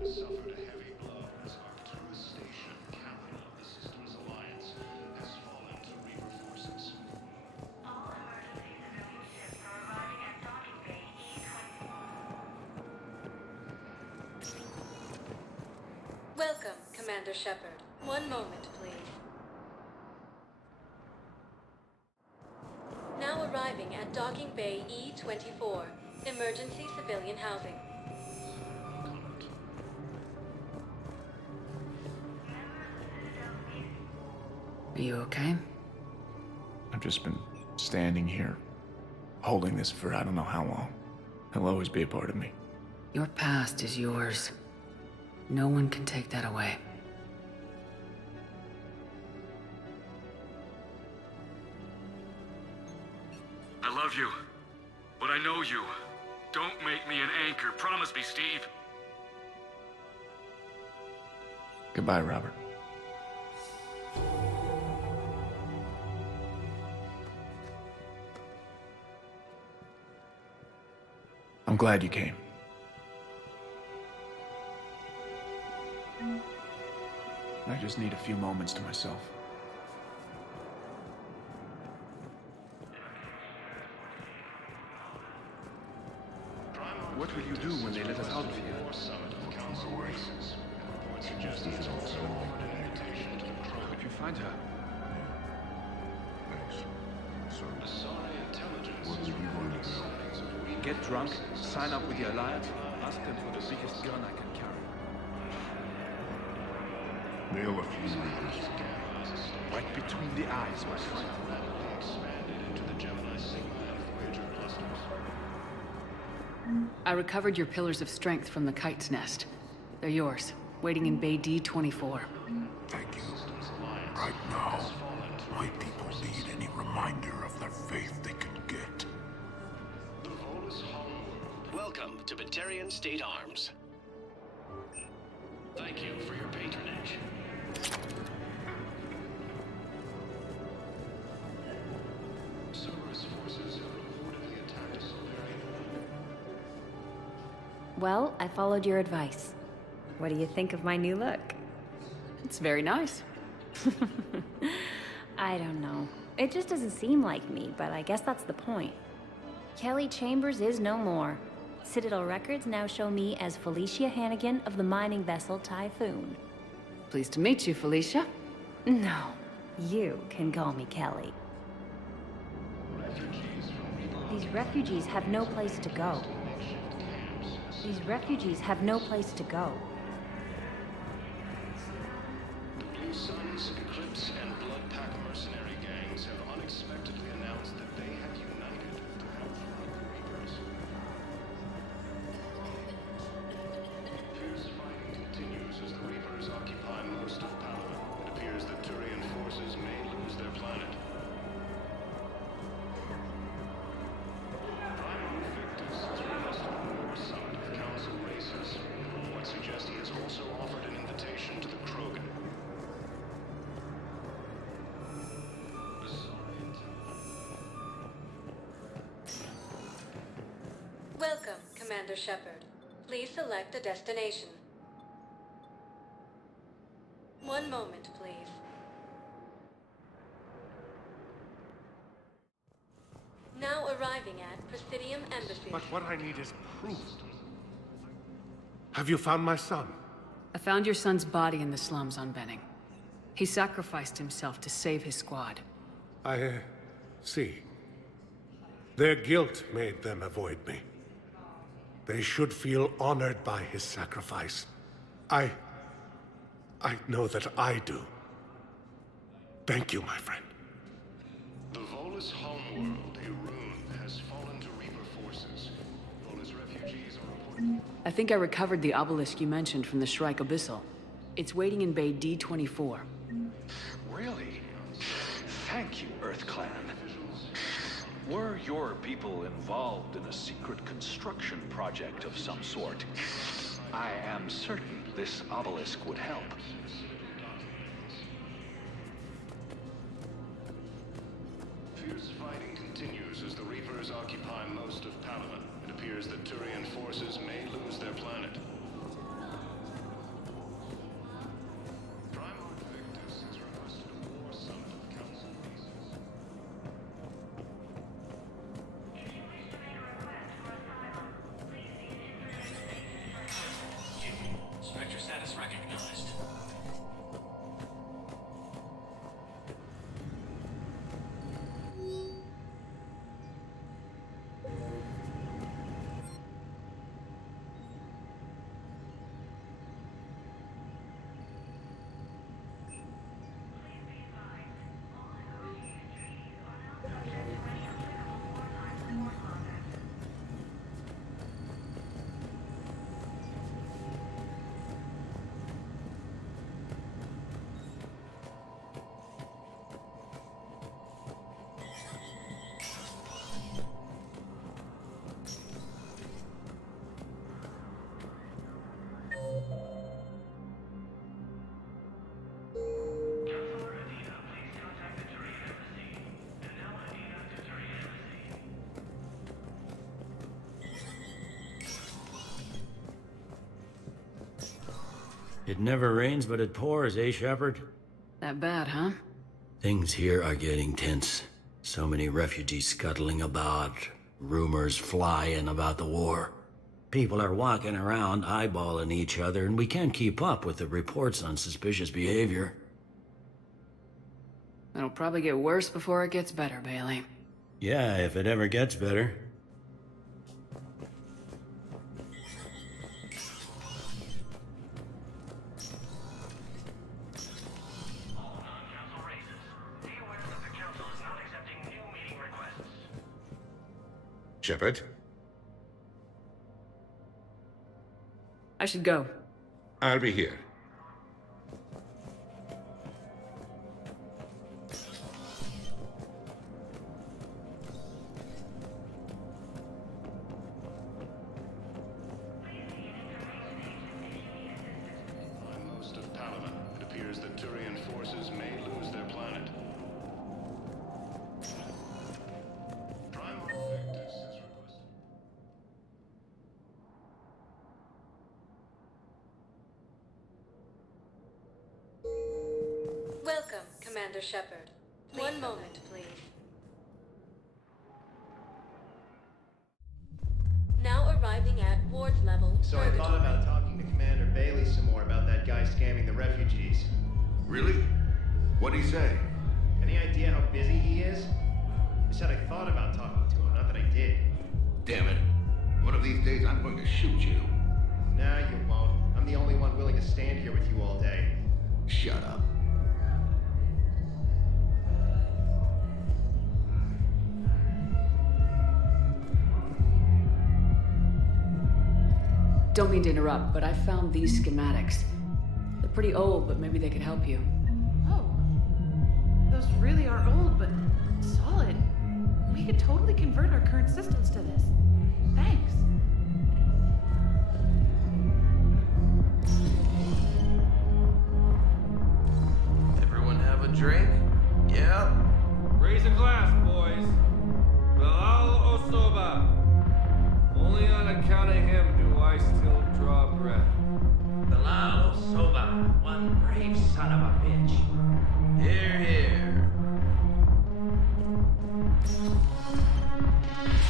has suffered a heavy blow as Arcturus Station, capital of the system's alliance, has fallen to Reaper forces. All emergency civilian ships are arriving at docking bay E-24. Welcome, Commander Shepard. One moment, please. Now arriving at docking bay E-24, emergency civilian housing. Are you okay? I've just been standing here, holding this for I don't know how long. He'll always be a part of me. Your past is yours. No one can take that away. I love you, but I know you. Don't make me an anchor. Promise me, Steve. Goodbye, Robert. I'm glad you came. I just need a few moments to myself. What will you do when they let us out of here? Could you find her? Get drunk, sign up with the Alliance, ask them for the biggest gun I can carry. Nail a few reapers. Right between the eyes, my friend. I recovered your pillars of strength from the kite's nest. They're yours, waiting in Bay D-24. Thank you. Right now, my people need any reminder of their faith they can get. Welcome to Batarian State Arms. Thank you for your patronage. Cerberus forces have reportedly attacked a Solarian. Well, I followed your advice. What do you think of my new look? It's very nice. I don't know. It just doesn't seem like me, but I guess that's the point. Kelly Chambers is no more. Citadel records now show me as Felicia Hannigan of the mining vessel Typhoon. Pleased to meet you, Felicia. No, you can call me Kelly. These refugees have no place to go. These refugees have no place to go. The Blue Suns, Eclipse, and Blood Pack mercenary gangs have unexpectedly announced that they have united to help fight the Reapers. Fierce fighting continues as the Reapers occupy most of Palaven. It appears that Turian forces may lose their planet. Primo Victus has requested a war summit of Council racers. Reports suggest he has also offered an invitation to the Krogan. Welcome, Commander Shepard. Please select a destination. One moment, please. Now arriving at Presidium Embassy. But what I need is proof. Have you found my son? I found your son's body in the slums on Benning. He sacrificed himself to save his squad. I see. Their guilt made them avoid me. They should feel honored by his sacrifice. I know that I do. Thank you, my friend. The Volus homeworld, Irun, has fallen to Reaper forces. Volus refugees are reported. I think I recovered the obelisk you mentioned from the Shrike Abyssal. It's waiting in Bay D-24. Really? Thank you, Earth Clan. Were your people involved in a secret construction project of some sort? I am certain this obelisk would help. Fierce fighting continues as the Reapers occupy most of Palaven. It appears that Turian forces may lose their planet. It never rains, but it pours, eh, Shepard? That bad, huh? Things here are getting tense. So many refugees scuttling about, rumors flying about the war. People are walking around eyeballing each other, and we can't keep up with the reports on suspicious behavior. It'll probably get worse before it gets better, Bailey. Yeah, if it ever gets better. Shepard? I should go. I'll be here. By most of Palaven, it appears that Turian forces may lose their planet. Primal Victus has requested. Welcome, Commander Shepard. One moment, please. Now arriving at ward level. So I thought about talking to Commander Bailey some more about that guy scamming the refugees. Really? What'd he say? Any idea how busy he is? I said I thought about talking to him, not that I did. Damn it. One of these days I'm going to shoot you. Nah, you won't. I'm the only one willing to stand here with you all day. Shut up. Don't mean to interrupt, but I found these schematics. They're pretty old, but maybe they could help you. Oh. Those really are old, but solid. We could totally convert our current systems to this. Thanks. Everyone have a drink? Yeah? Raise a glass, boys. Bilal Osoba. Only on account of him do I still draw breath. Bilal Osoba, one brave son of a bitch. Here, here.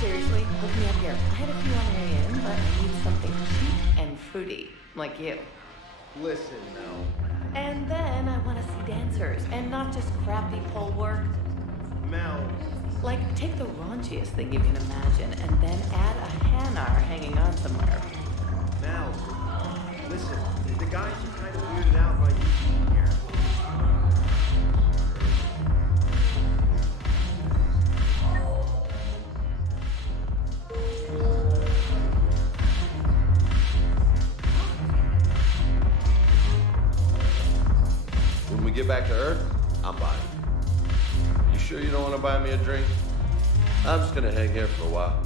Seriously, hook me up here. I had a few on the way in, but I need something cheap and fruity, like you. Listen, Mel. And then I want to see dancers, and not just crappy pole work. Mel. Like, take the raunchiest thing you can imagine, and then add a Hanar hanging on somewhere. Mel. Listen, the guys are kind of weirded out by you being here. When we get back to Earth, I'm buying. You sure you don't want to buy me a drink? I'm just gonna hang here for a while.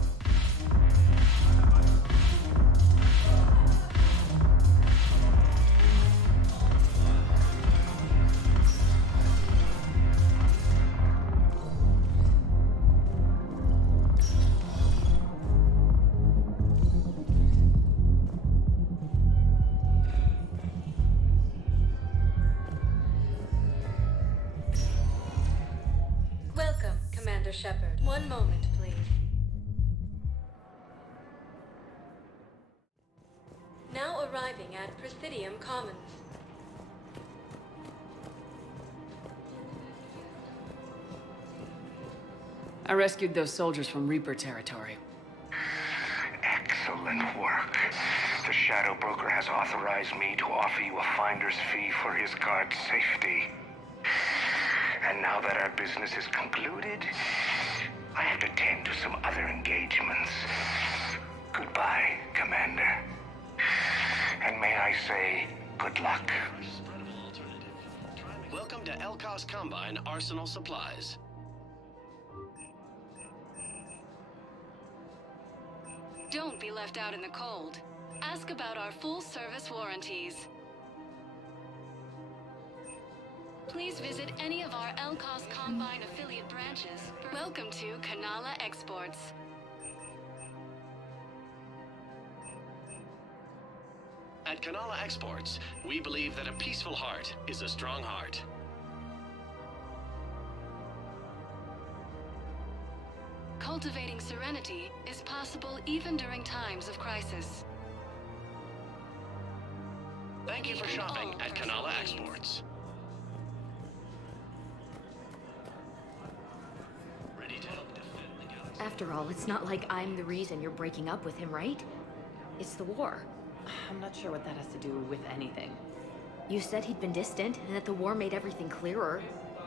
Welcome, Commander Shepard. One moment, please. Now arriving at Presidium Commons. I rescued those soldiers from Reaper territory. Excellent work. The Shadow Broker has authorized me to offer you a finder's fee for his guard's safety. And now that our business is concluded, I have to tend to some other engagements. Goodbye, Commander. And may I say, good luck. Welcome to Elkos Combine Arsenal Supplies. Don't be left out in the cold. Ask about our full-service warranties. Please visit any of our Elkos Combine affiliate branches. Welcome to Kanala Exports. At Kanala Exports, we believe that a peaceful heart is a strong heart. Cultivating serenity is possible even during times of crisis. Thank you for shopping at Kanala Exports. Ready to help defend the galaxy. After all, it's not like I'm the reason you're breaking up with him, right? It's the war. I'm not sure what that has to do with anything. You said he'd been distant, and that the war made everything clearer.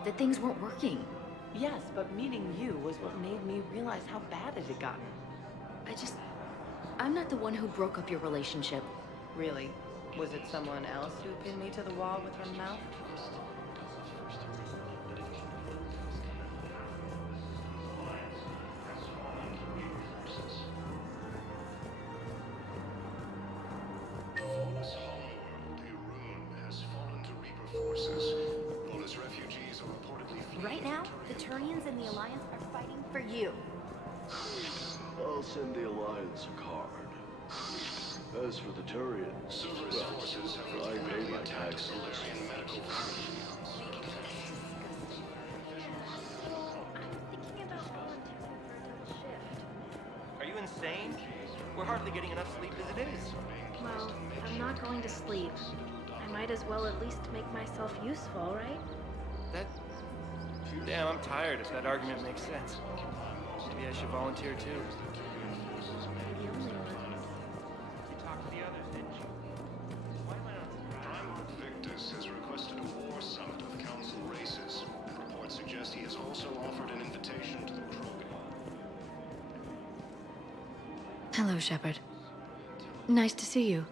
That things weren't working. Yes, but meeting you was what made me realize how bad it had gotten. I'm not the one who broke up your relationship. Really? Was it someone else who pinned me to the wall with her mouth? Volus homeworld, Irun, has fallen to Reaper forces. Volus refugees are reportedly fleeing. Right now, the Turians and the Alliance are fighting for you. I'll send the Alliance a card. As for the Turians, Cerberus forces have I pay my attacked taxes. Solarian medical facilities. Are you insane? We're hardly getting enough sleep as it is. Well, I'm not going to sleep. I might as well at least make myself useful, right? That... Damn, I'm tired if that argument makes sense. Maybe I should volunteer too. The only one. You talked to the others, didn't you? Why am I not surprised? Primarch Victus has requested a war summit of council races. Reports suggest he has also offered an invitation to the Krogan. Hello, Shepard. Nice to see you.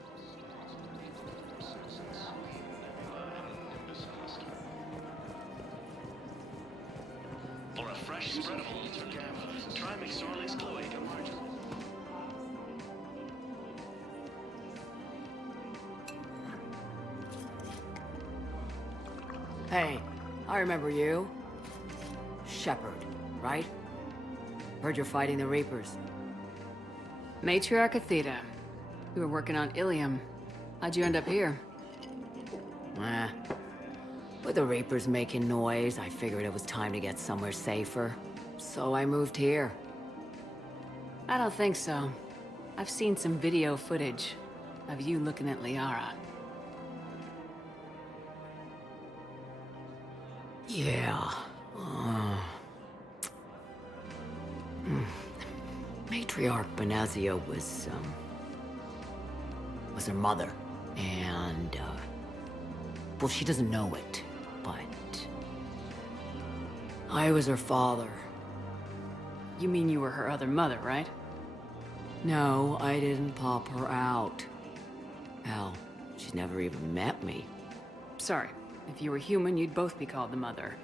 For a fresh spread of Ultra Gamma, try McSorley's Cloaca Margin. Hey, I remember you. Shepard, right? Heard you're fighting the Reapers. Matriarch Athena. You were working on Ilium. How'd you end up here? With the Reapers making noise, I figured it was time to get somewhere safer. So I moved here. I don't think so. I've seen some video footage of you looking at Liara. Yeah. Matriarch Benazia was her mother. And, well, she doesn't know it, but I was her father. You mean you were her other mother, right? No, I didn't pop her out. Hell, she's never even met me. Sorry. If you were human, you'd both be called the mother.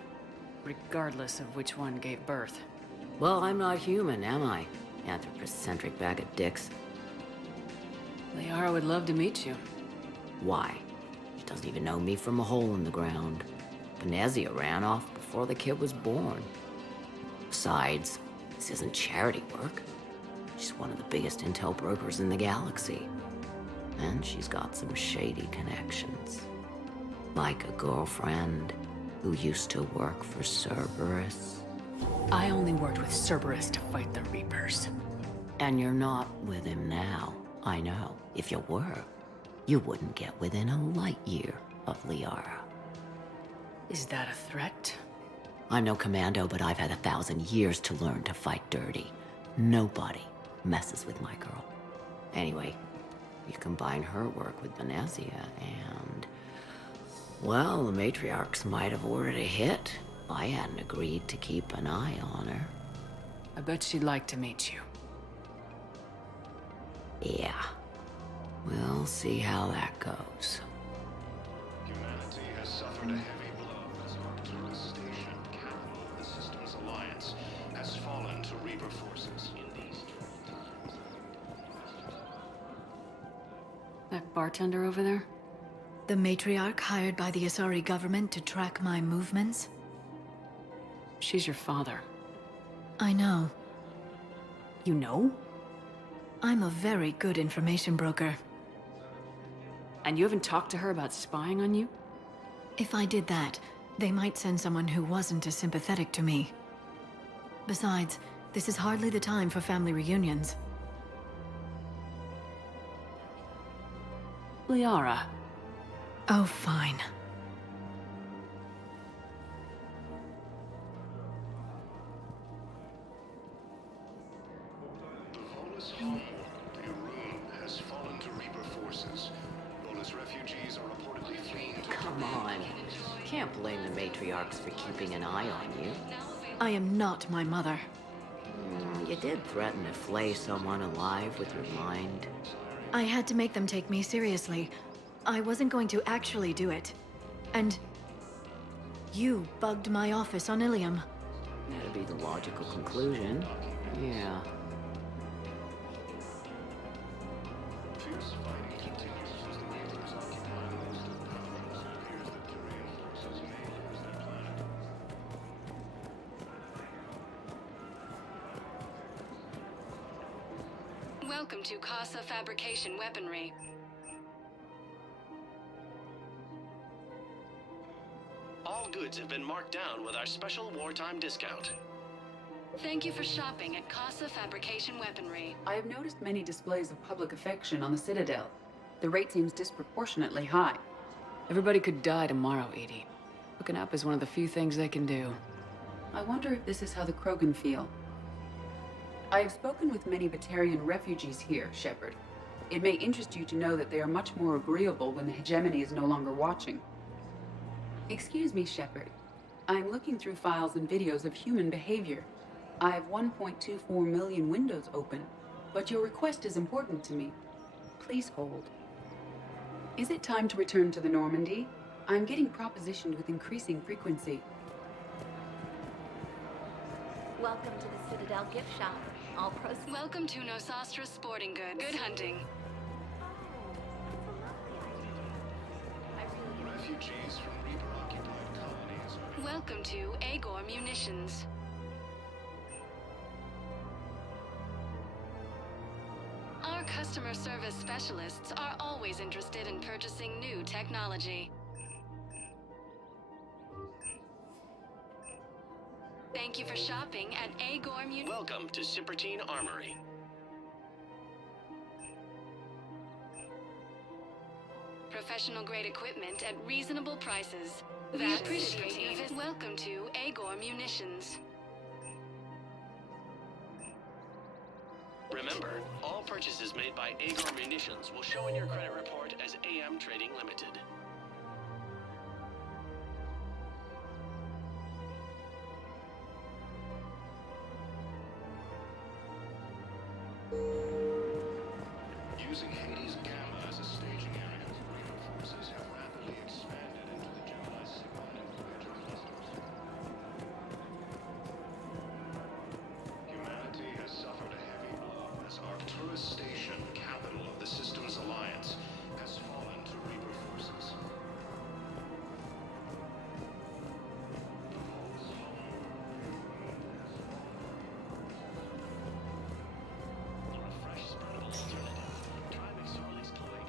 Regardless of which one gave birth. Well, I'm not human, am I? Anthropocentric bag of dicks. Liara would love to meet you. Why? She doesn't even know me from a hole in the ground. Benazia ran off before the kid was born. Besides, this isn't charity work. She's one of the biggest intel brokers in the galaxy. And she's got some shady connections. Like a girlfriend who used to work for Cerberus. I only worked with Cerberus to fight the Reapers. And you're not with him now. I know. If you were, you wouldn't get within a light year of Liara. Is that a threat? I'm no commando, but I've had 1,000 years to learn to fight dirty. Nobody messes with my girl. Anyway, you combine her work with Benazia and... well, the matriarchs might have ordered a hit if I hadn't agreed to keep an eye on her. I bet she'd like to meet you. Yeah. We'll see how that goes. Humanity has suffered a heavy blow as Arcturus Station, capital of the Systems Alliance, has fallen to Reaper forces in these That bartender over there? The matriarch hired by the Asari government to track my movements? She's your father. I know. You know? I'm a very good information broker. And you haven't talked to her about spying on you? If I did that, they might send someone who wasn't as sympathetic to me. Besides, this is hardly the time for family reunions. Liara. Oh, fine. The Volus home, the Arun, has fallen to Reaper forces. Volus refugees are reportedly fleeing to... Come on. Can't blame the matriarchs for keeping an eye on you. I am not my mother. You did threaten to flay someone alive with your mind. I had to make them take me seriously. I wasn't going to actually do it. And... you bugged my office on Ilium. That'd be the logical conclusion. Yeah. Fierce fighting continues as the Reapers occupy most of the powers. It appears that Turian forces may lose their planet. Welcome to Casa Fabrication Weaponry. All goods have been marked down with our special wartime discount. Thank you for shopping at Casa Fabrication Weaponry. I have noticed many displays of public affection on the Citadel. The rate seems disproportionately high. Everybody could die tomorrow, Edie. Hooking up is one of the few things they can do. I wonder if this is how the Krogan feel. I have spoken with many Batarian refugees here, Shepard. It may interest you to know that they are much more agreeable when the hegemony is no longer watching. Excuse me, Shepard. I am looking through files and videos of human behavior. I have 1.24 million windows open, but your request is important to me. Please hold. Is it time to return to the Normandy? I'm getting propositioned with increasing frequency. Welcome to the Citadel gift shop. All proceeds. Welcome to Nosastra Sporting Goods. Good hunting. Refugees from Reaper-occupied colonies are... Welcome to Agor Munitions. Our customer service specialists are always interested in purchasing new technology. Thank you for shopping at Agor Munitions. Welcome to Cipertine Armory. Professional grade equipment at reasonable prices. We appreciate your visit. Welcome to Agor Munitions. Remember, all purchases made by Agor Munitions will show in your credit report as AM Trading Limited. Using Hades Gamma as a staging area, Reaper forces have rapidly expanded into the Gemini Sigma and Voyager clusters. Humanity has suffered a heavy blow as Arcturus Station, capital of the Systems Alliance, has fallen to Reaper forces.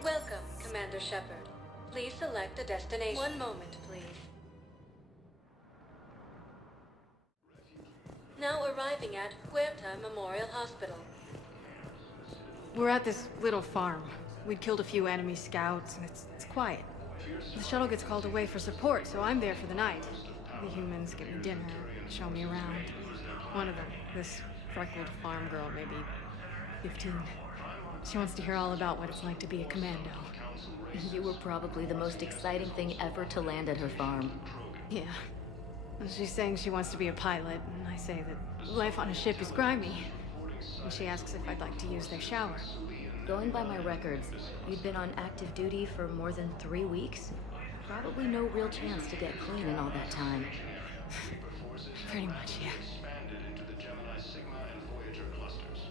Welcome, Commander Shepard. Please select a destination. One moment, please. Now arriving at Huerta Memorial Hospital. We're at this little farm. We'd killed a few enemy scouts, and it's quiet. The shuttle gets called away for support, so I'm there for the night. The humans get me dinner, show me around. One of them, this freckled farm girl, maybe 15. She wants to hear all about what it's like to be a commando. You were probably the most exciting thing ever to land at her farm. Yeah. And she's saying she wants to be a pilot, and I say that life on a ship is grimy. And she asks if I'd like to use their shower. Going by my records, you'd been on active duty for more than 3 weeks. Probably no real chance to get clean in all that time. Pretty much, yeah. Expanded into the Gemini Sigma and Voyager clusters.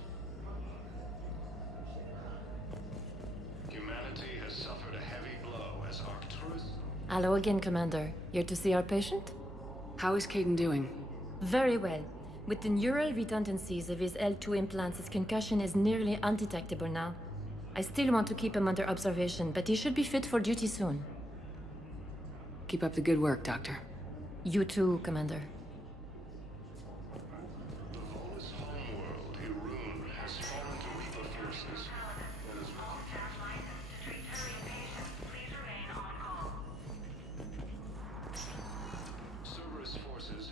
Humanity has suffered a heavy blow as Arcturus... Hello again, Commander. Here to see our patient? How is Caden doing? Very well. With the neural redundancies of his L2 implants, his concussion is nearly undetectable now. I still want to keep him under observation, but he should be fit for duty soon. Keep up the good work, Doctor. You too, Commander. The Volus homeworld, Hirun, has fallen to Reaper forces. That is Cerberus forces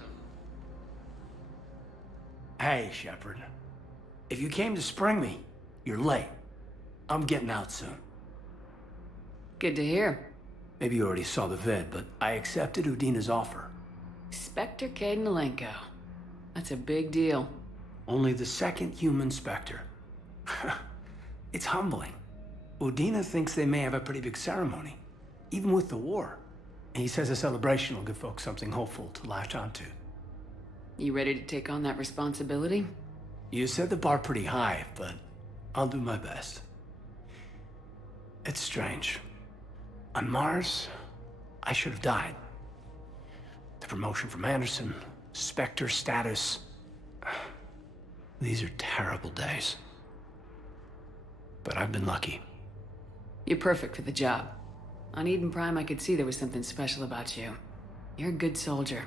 have... Hey, Shepard. If you came to spring me, you're late. I'm getting out soon. Good to hear. Maybe you already saw the vid, but I accepted Udina's offer. Spectre Cadenalenko. That's a big deal. Only the second human Spectre. It's humbling. Udina thinks they may have a pretty big ceremony, even with the war. And he says a celebration will give folks something hopeful to latch onto. You ready to take on that responsibility? You set the bar pretty high, but I'll do my best. It's strange. On Mars, I should have died. The promotion from Anderson, Spectre status. These are terrible days. But I've been lucky. You're perfect for the job. On Eden Prime, I could see there was something special about you. You're a good soldier.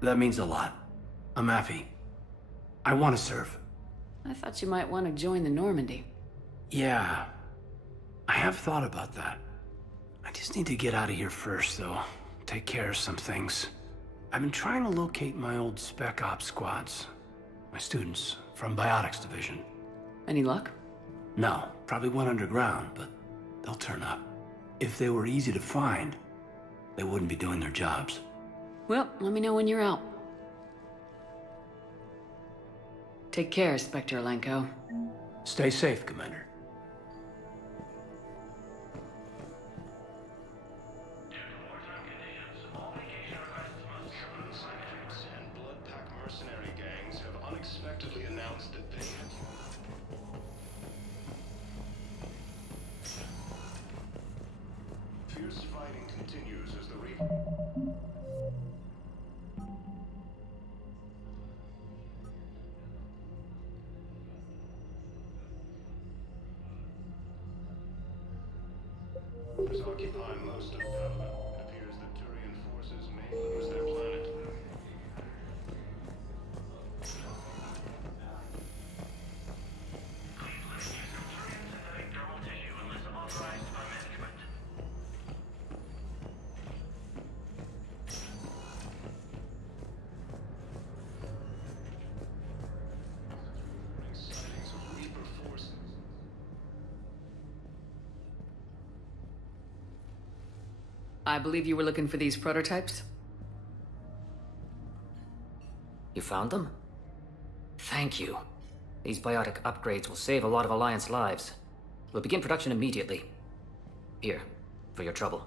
That means a lot. I'm happy. I want to serve. I thought you might want to join the Normandy. Yeah. I have thought about that. I just need to get out of here first, though. Take care of some things. I've been trying to locate my old Spec Ops squads. My students from Biotics Division. Any luck? No, probably went underground, but they'll turn up. If they were easy to find, they wouldn't be doing their jobs. Well, let me know when you're out. Take care, Spectre Alenko. Stay safe, Commander. And blood pack mercenary gangs have unexpectedly announced that they have... Fierce fighting continues as the Reaper... occupy most of Padawan. It appears that Turian forces may lose their planet. Sightings of Reaper forces. I believe you were looking for these prototypes? You found them? Thank you. These biotic upgrades will save a lot of Alliance lives. We'll begin production immediately. Here, for your trouble.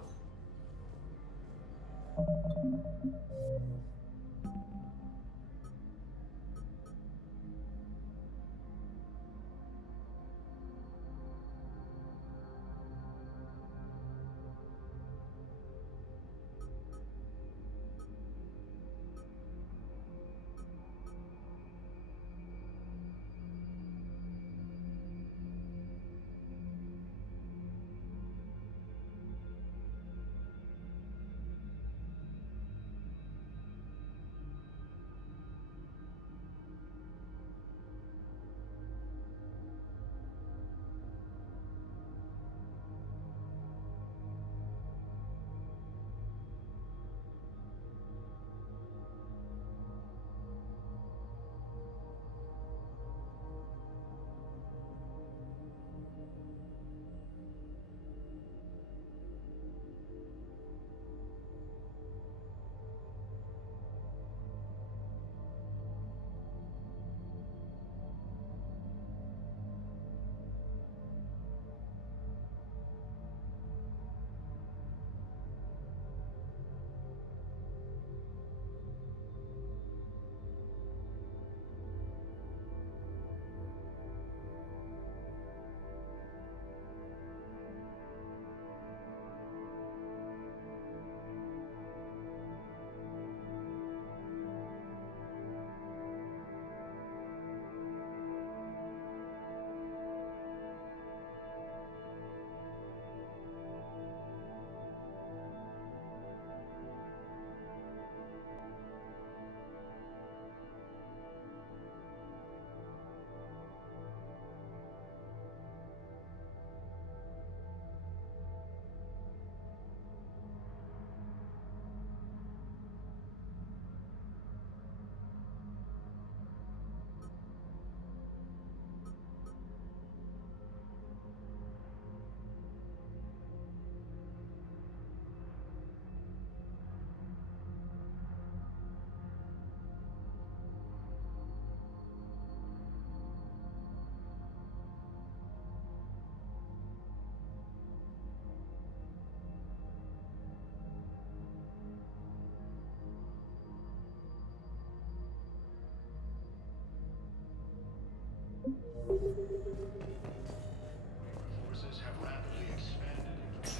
rapidly expanded.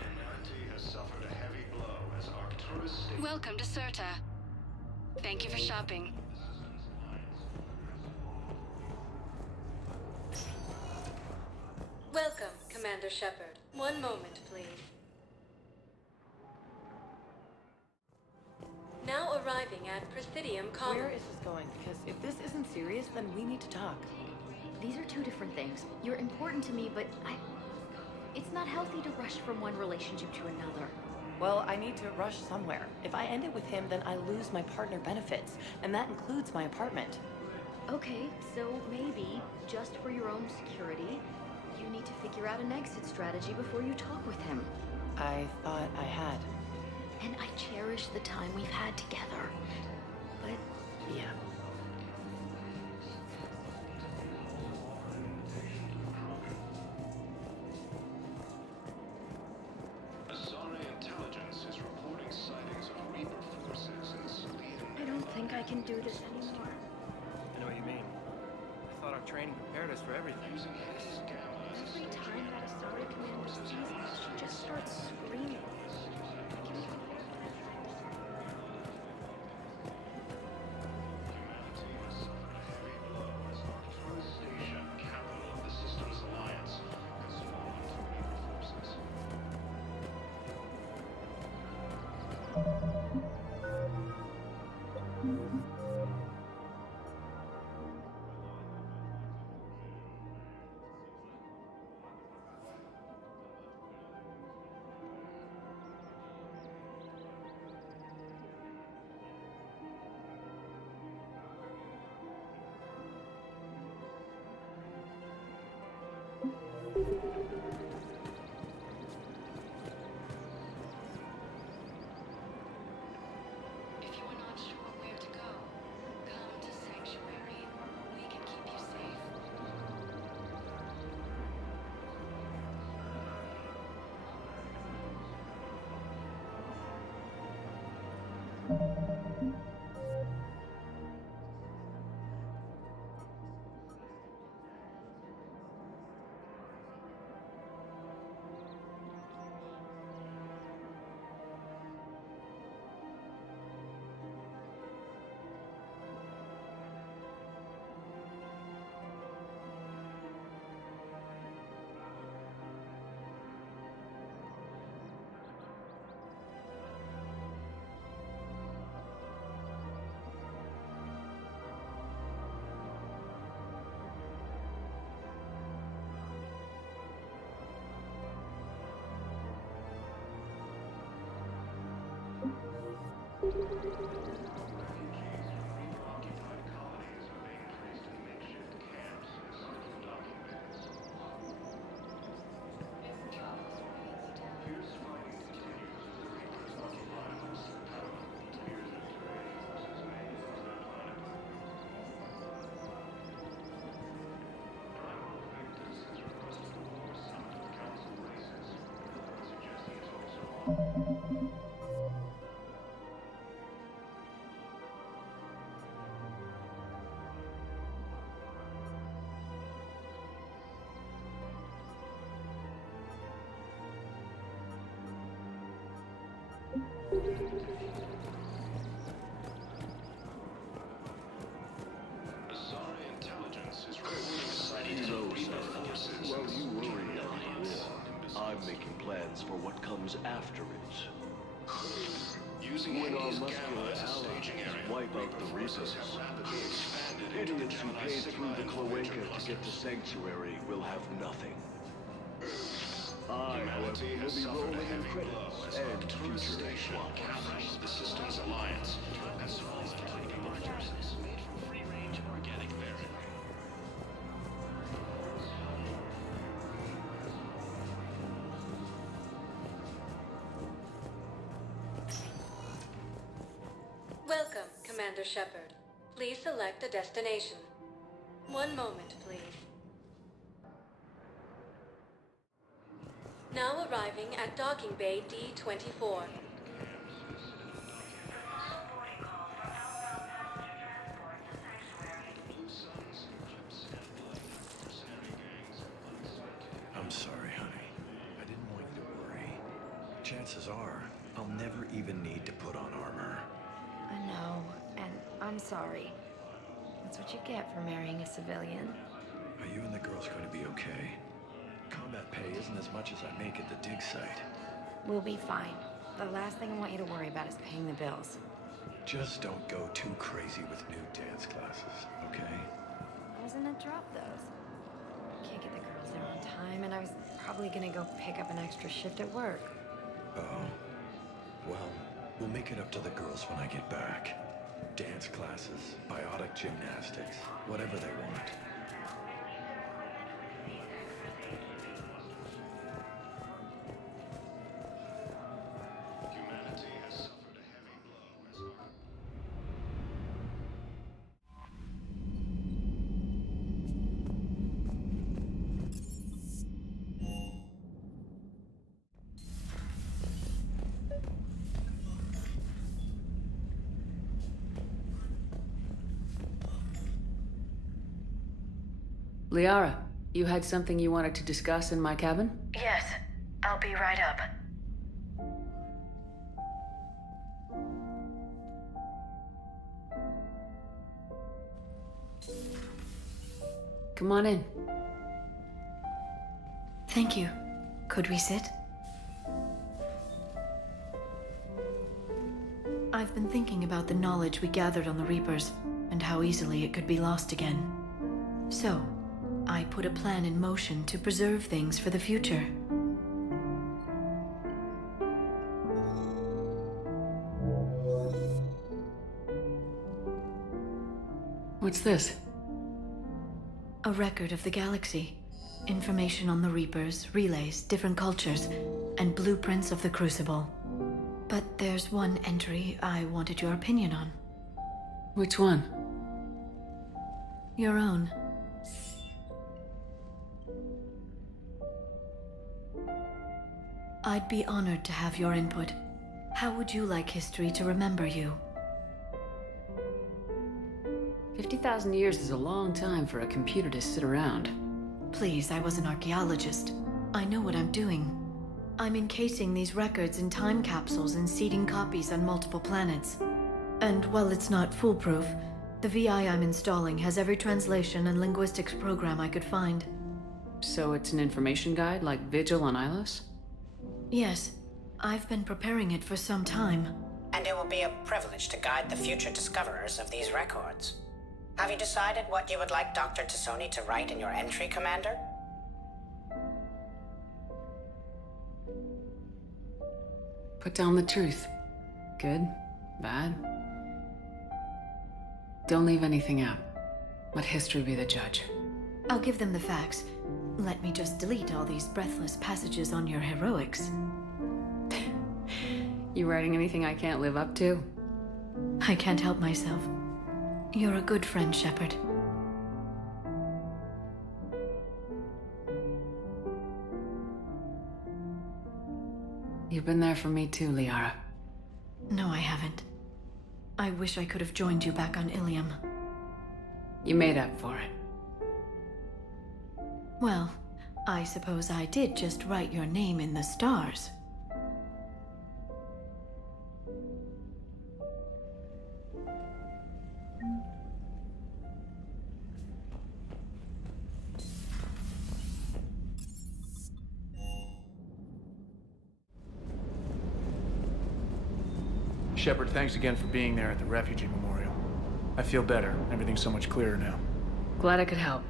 Humanity has suffered a heavy blow as Arcturus state. Welcome to Serta. Thank you for shopping. Welcome, Commander Shepard. One moment, please. Now arriving at Presidium Commons. Where is this going? Because if this isn't serious, then we need to talk. These are two different things. You're important to me, but it's not healthy to rush from one relationship to another. Well, I need to rush somewhere. If I end it with him, then I lose my partner benefits, and that includes my apartment. Okay, so maybe, just for your own security, you need to figure out an exit strategy before you talk with him. I thought I had. And I cherish the time we've had together. But... yeah. Asari intelligence is reporting sightings of Reaper forces in Selene. I don't think I can do this anymore. I know what you mean. I thought our training prepared us for everything. Every time that Asari commander sees me, she just starts screaming. If you are not sure where to go, come to Sanctuary. We can keep you safe. Asari intelligence is reporting sightings of Reaper forces. While you worry about war, I'm making plans for what comes after it. Using When our Hades muscular Gamma as a allies staging area, wipe out the forces Reapers, have rapidly expanded into the idiots who Gemini paid Sigma through the and Voyager cloaca to get to clusters. Sanctuary will have nothing. I, however, Humanity will has be suffered a rolling in heavy blow credits as and Arcturus future Station, exploits. capital of the Systems Alliance, has fallen to Reaper forces. Made from free-range organic variant. Welcome, Commander Shepard. Please select a destination. One moment, please. Now arriving at Docking Bay D-24. chances are I'll never even need to put on armor. I know, and I'm sorry. That's what you get for marrying a civilian. Are you and the girls going to be okay? Combat pay isn't as much as I make at the dig site. We'll be fine. The last thing I want you to worry about is paying the bills. Just don't go too crazy with new dance classes, okay? I was in a drop those. Can't get the girls there on time, and I was probably gonna go pick up an extra shift at work. Oh. Well, we'll make it up to the girls when I get back. Dance classes, biotic gymnastics, whatever they want. Humanity has suffered a heavy blow as Liara, you had something you wanted to discuss in my cabin? Yes, I'll be right up. Come on in. Thank you. Could we sit? I've been thinking about the knowledge we gathered on the Reapers, and how easily it could be lost again. So, I put a plan in motion to preserve things for the future. What's this? A record of the galaxy. Information on the Reapers, relays, different cultures, and blueprints of the Crucible. But there's one entry I wanted your opinion on. Which one? Your own. I'd be honored to have your input. How would you like history to remember you? 50,000 years is a long time for a computer to sit around. Please, I was an archaeologist. I know what I'm doing. I'm encasing these records in time capsules and seeding copies on multiple planets. And while it's not foolproof, the VI I'm installing has every translation and linguistics program I could find. So it's an information guide like Vigil on Ilos? Yes, I've been preparing it for some time. And it will be a privilege to guide the future discoverers of these records. Have you decided what you would like Dr. T'Soni to write in your entry, Commander? Put down the truth. Good, bad. Don't leave anything out. Let history be the judge. I'll give them the facts. Let me just delete all these breathless passages on your heroics. You writing anything I can't live up to? I can't help myself. You're a good friend, Shepard. You've been there for me too, Liara. No, I haven't. I wish I could have joined you back on Ilium. You made up for it. Well, I suppose I did just write your name in the stars. Shepard, thanks again for being there at the Refugee Memorial. I feel better. Everything's so much clearer now. Glad I could help.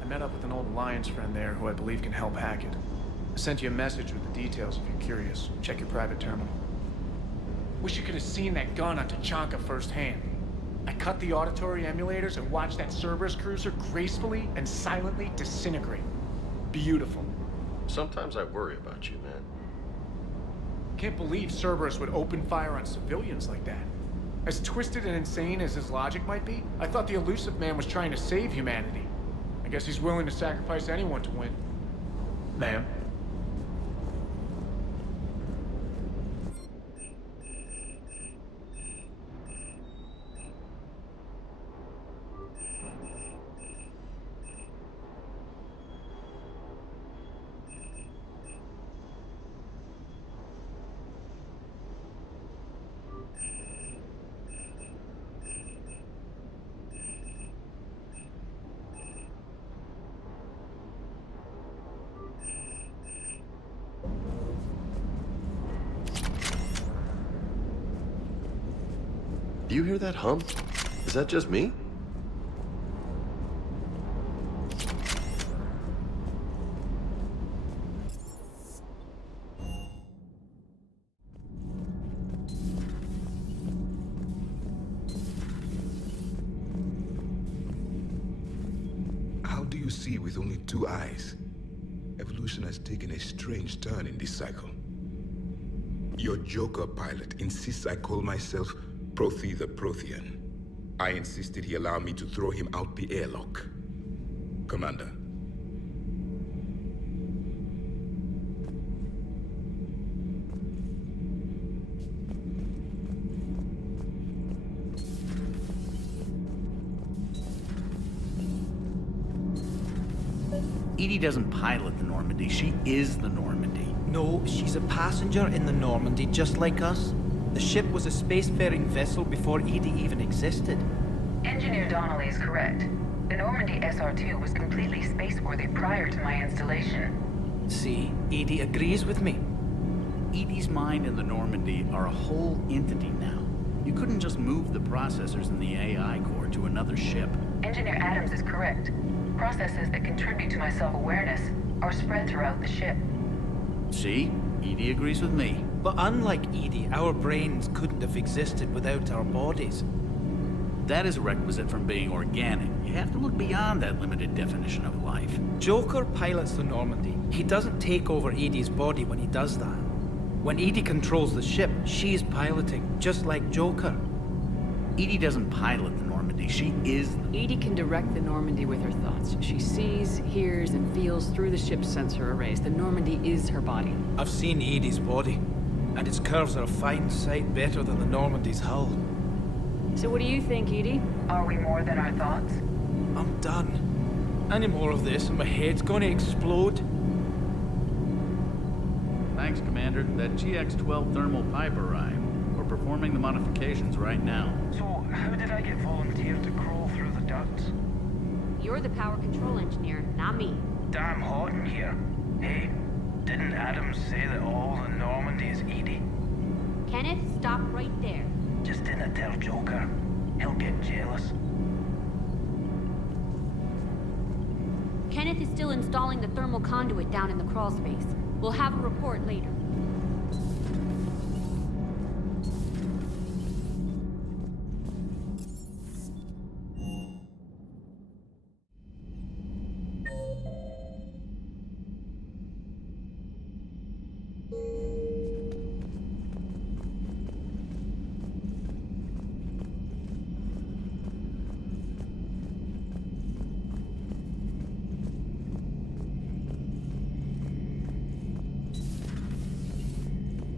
I met up with an old Alliance friend there who I believe can help hack it. I sent you a message with the details if you're curious. Check your private terminal. Wish you could have seen that gun on Tachanka firsthand. I cut the auditory emulators and watched that Cerberus cruiser gracefully and silently disintegrate. Beautiful. Sometimes I worry about you, man. Can't believe Cerberus would open fire on civilians like that. As twisted and insane as his logic might be, I thought the Illusive Man was trying to save humanity. I guess he's willing to sacrifice anyone to win. Ma'am? Do you hear that hum? Is that just me? How do you see with only 2 eyes? Evolution has taken a strange turn in this cycle. Your Joker pilot insists I call myself Prothea the Prothean. I insisted he allow me to throw him out the airlock. Commander. EDI doesn't pilot the Normandy, she is the Normandy. No, she's a passenger in the Normandy, just like us. The ship was a spacefaring vessel before EDI even existed. Engineer Donnelly is correct. The Normandy SR-2 was completely spaceworthy prior to my installation. See, EDI agrees with me. EDI's mind and the Normandy are a whole entity now. You couldn't just move the processors in the AI core to another ship. Engineer Adams is correct. Processes that contribute to my self-awareness are spread throughout the ship. See? EDI agrees with me. But unlike EDI, our brains couldn't have existed without our bodies. That is a requisite from being organic. You have to look beyond that limited definition of life. Joker pilots the Normandy. He doesn't take over EDI's body when he does that. When EDI controls the ship, she's piloting, just like Joker. EDI doesn't pilot the Normandy, she is the... EDI can direct the Normandy with her thoughts. She sees, hears, and feels through the ship's sensor arrays. The Normandy is her body. I've seen EDI's body, and its curves are a fine sight better than the Normandy's hull. So what do you think, EDI? Are we more than our thoughts? I'm done. Any more of this and my head's gonna explode. Thanks, Commander. That GX-12 thermal pipe arrived. We're performing the modifications right now. So, how did I get volunteered to crawl through the ducts? You're the power control engineer, not me. Damn hot in here. Hey, didn't Adams say that all the Normandy is EDI? Kenneth, stop right there. Just didn't tell Joker. He'll get jealous. Kenneth is still installing the thermal conduit down in the crawl space. We'll have a report later.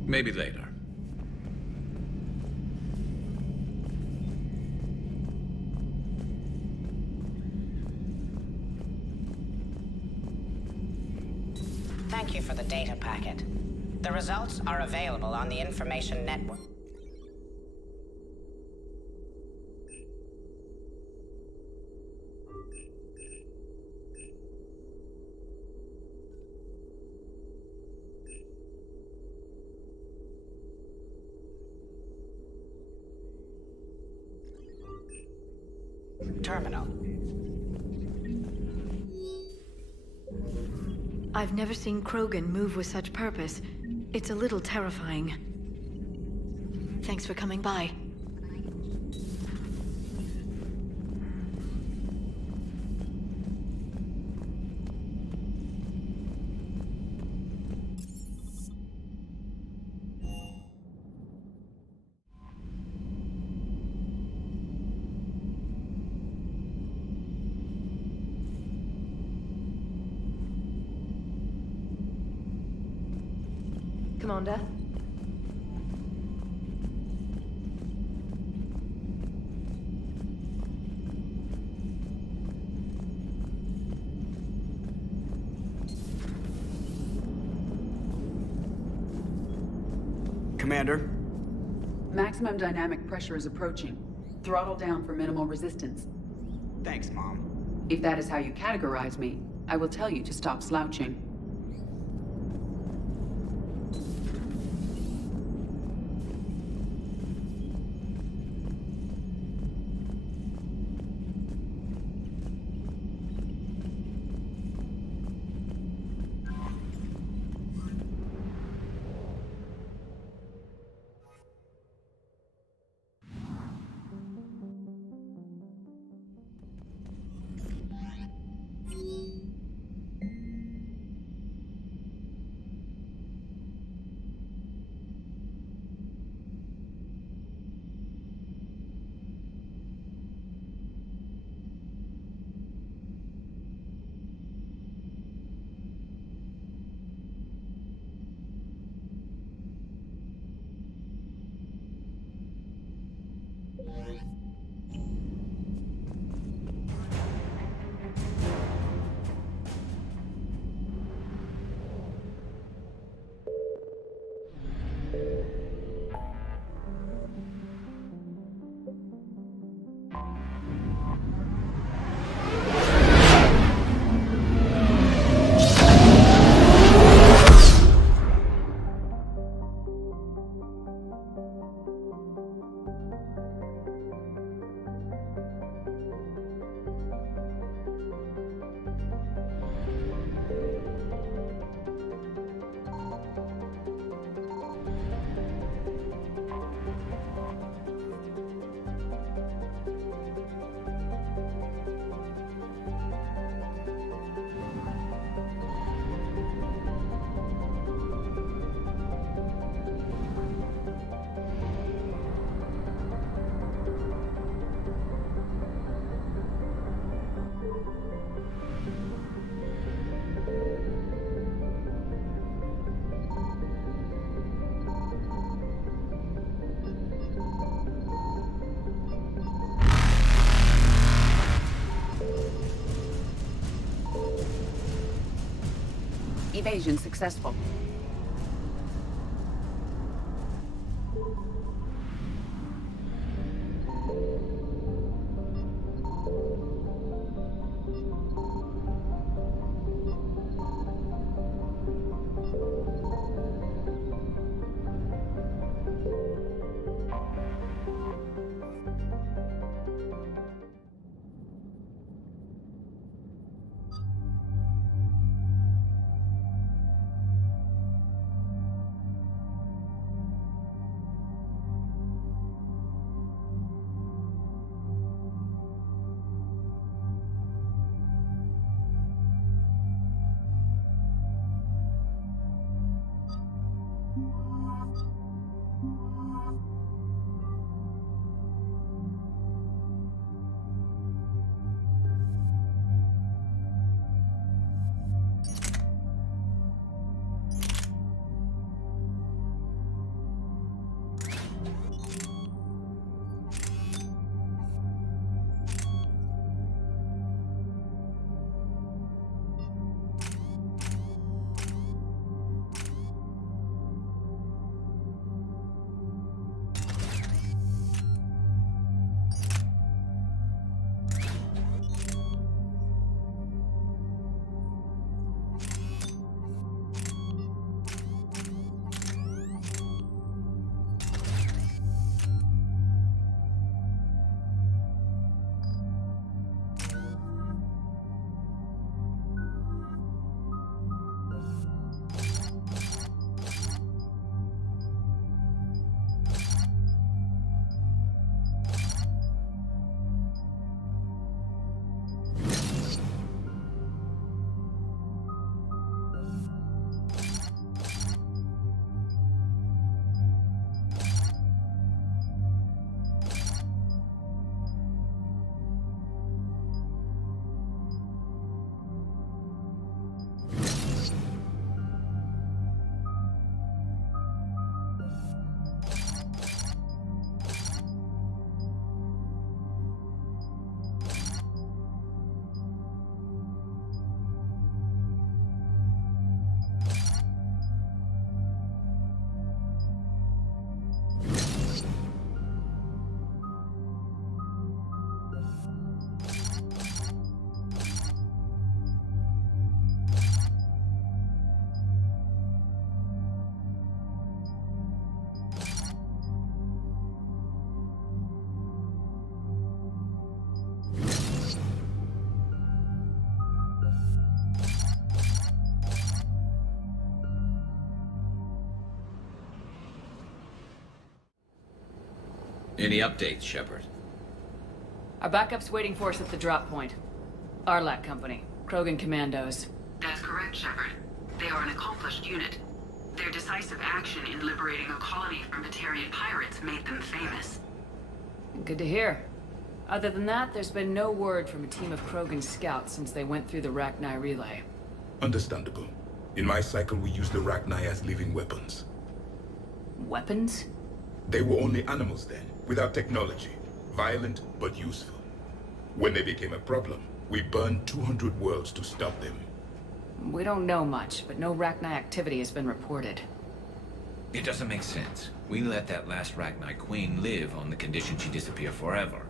Maybe later. Thank you for the data packet. The results are available on the information network. Terminal. I've never seen Krogan move with such purpose. It's a little terrifying. Thanks for coming by. Commander? Commander? Maximum dynamic pressure is approaching. Throttle down for minimal resistance. Thanks, Mom. If that is how you categorize me, I will tell you to stop slouching. Evasion successful. Any updates, Shepard? Our backup's waiting for us at the drop point. Arlac Company, Krogan Commandos. That's correct, Shepard. They are an accomplished unit. Their decisive action in liberating a colony from Batarian pirates made them famous. Good to hear. Other than that, there's been no word from a team of Krogan scouts since they went through the Rachni relay. Understandable. In my cycle, we used the Rachni as living weapons. Weapons? They were only animals then, without technology. Violent, but useful. When they became a problem, we burned 200 worlds to stop them. We don't know much, but no Rachni activity has been reported. It doesn't make sense. We let that last Rachni queen live on the condition she disappear forever.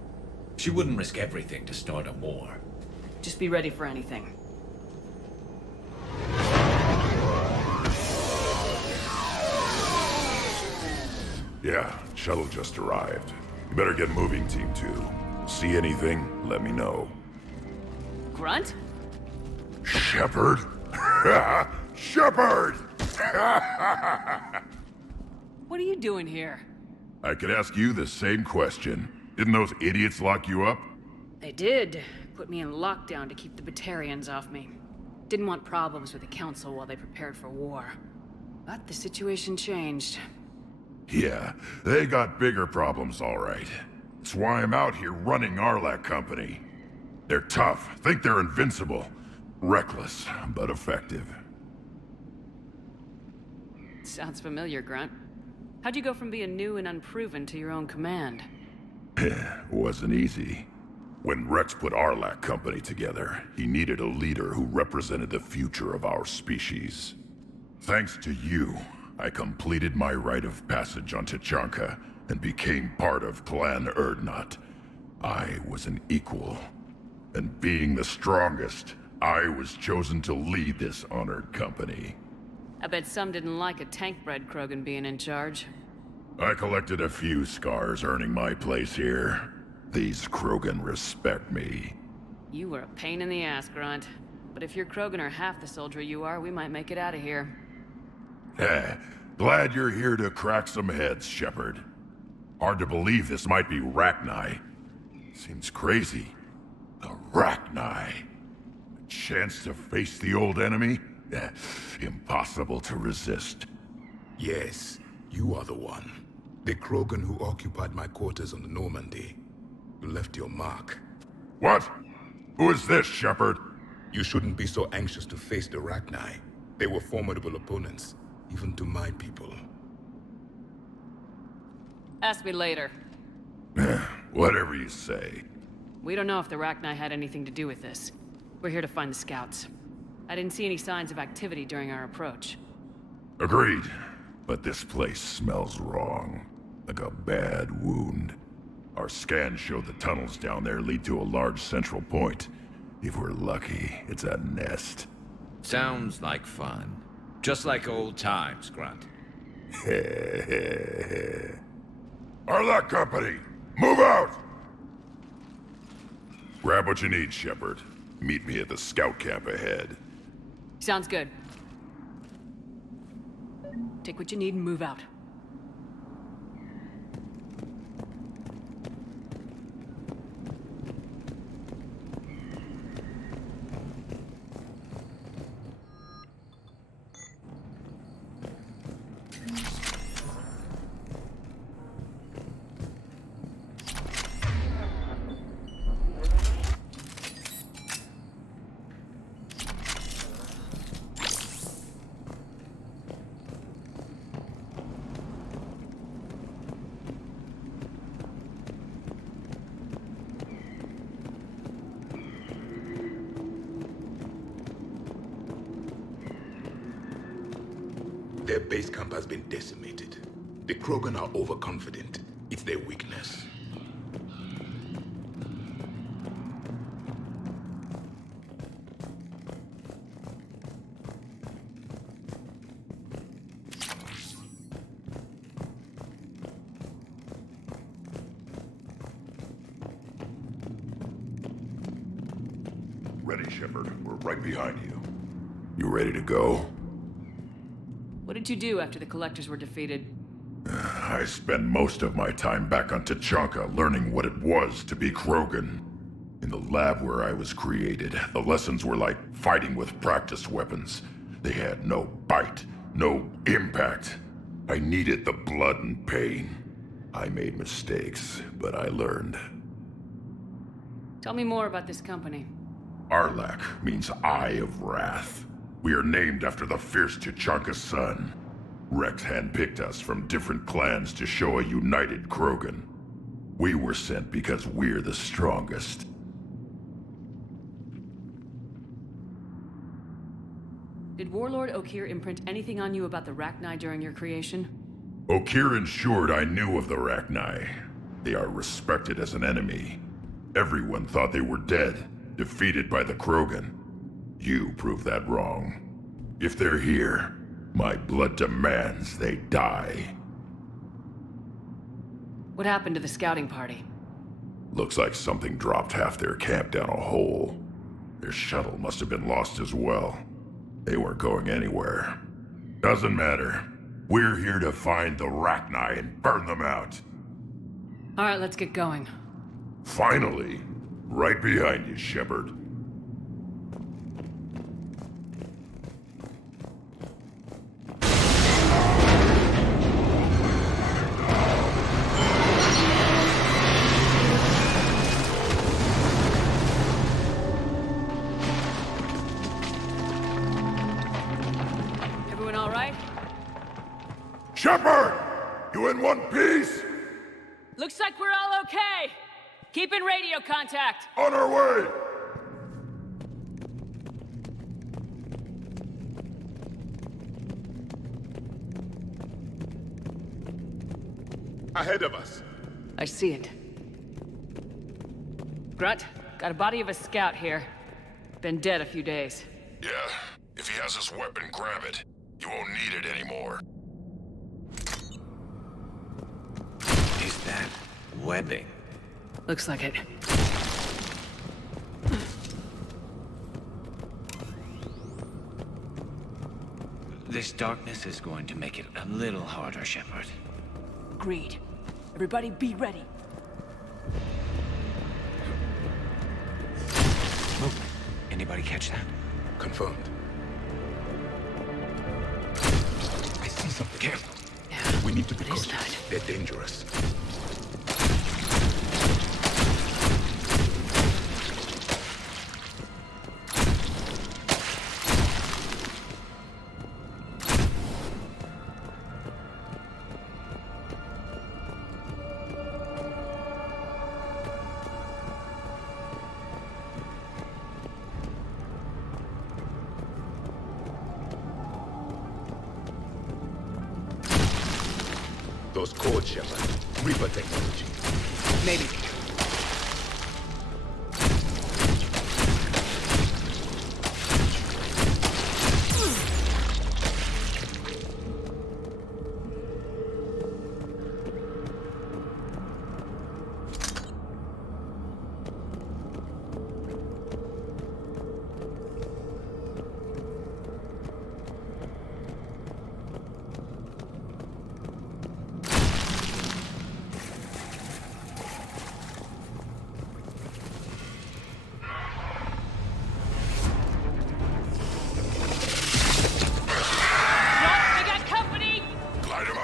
She wouldn't risk everything to start a war. Just be ready for anything. Yeah, shuttle just arrived. You better get moving, Team 2. See anything, let me know. Grunt? Shepard? Shepard! What are you doing here? I could ask you the same question. Didn't those idiots lock you up? They did. Put me in lockdown to keep the Batarians off me. Didn't want problems with the Council while they prepared for war. But the situation changed. Yeah, they got bigger problems, all right. That's why I'm out here running Arlac Company. They're tough, think they're invincible. Reckless, but effective. Sounds familiar, Grunt. How'd you go from being new and unproven to your own command? Wasn't easy. When Rex put Arlac Company together, he needed a leader who represented the future of our species. Thanks to you, I completed my rite of passage on Tuchanka and became part of Clan Urdnot. I was an equal. And being the strongest, I was chosen to lead this honored company. I bet some didn't like a tank-bred Krogan being in charge. I collected a few scars earning my place here. These Krogan respect me. You were a pain in the ass, Grunt. But if your Krogan are half the soldier you are, we might make it out of here. Glad you're here to crack some heads, Shepard. Hard to believe this might be Rachni. Seems crazy. The Rachni. A chance to face the old enemy? Impossible to resist. Yes, you are the one. The Krogan who occupied my quarters on the Normandy. You left your mark. What? Who is this, Shepard? You shouldn't be so anxious to face the Rachni. They were formidable opponents, even to my people. Ask me later. Whatever you say. We don't know if the Rachni had anything to do with this. We're here to find the scouts. I didn't see any signs of activity during our approach. Agreed. But this place smells wrong. Like a bad wound. Our scans show the tunnels down there lead to a large central point. If we're lucky, it's a nest. Sounds like fun. Just like old times, Grunt. Arlac Company, move out! Grab what you need, Shepard. Meet me at the scout camp ahead. Sounds good. Take what you need and move out. Their base camp has been decimated. The Krogan are overconfident. It's their weakness. Ready, Shepard. We're right behind you. You ready to go? What did you do after the Collectors were defeated? I spent most of my time back on Tuchanka learning what it was to be Krogan. In the lab where I was created, the lessons were like fighting with practice weapons. They had no bite, no impact. I needed the blood and pain. I made mistakes, but I learned. Tell me more about this company. Arlac means Eye of Wrath. We are named after the fierce Tuchanka sun. Rex handpicked us from different clans to show a united Krogan. We were sent because we're the strongest. Did Warlord Okeer imprint anything on you about the Rachni during your creation? Okeer ensured I knew of the Rachni. They are respected as an enemy. Everyone thought they were dead, defeated by the Krogan. You proved that wrong. If they're here, my blood demands they die. What happened to the scouting party? Looks like something dropped half their camp down a hole. Their shuttle must have been lost as well. They weren't going anywhere. Doesn't matter. We're here to find the Rachni and burn them out. All right, let's get going. Finally. Right behind you, Shepard. Everyone all right? Shepard! You in one piece? Looks like we're all okay. Keep in radio contact! On our way! Ahead of us. I see it. Grunt, got a body of a scout here. Been dead a few days. Yeah, if he has his weapon, grab it. You won't need it anymore. Is that webbing? Looks like it. This darkness is going to make it a little harder, Shepard. Agreed. Everybody be ready. Movement. Anybody catch that? Confirmed. I see something. Careful. Yeah. We need to be cautious. They're dangerous. Those codes, Shepard. Reaper technology. Maybe.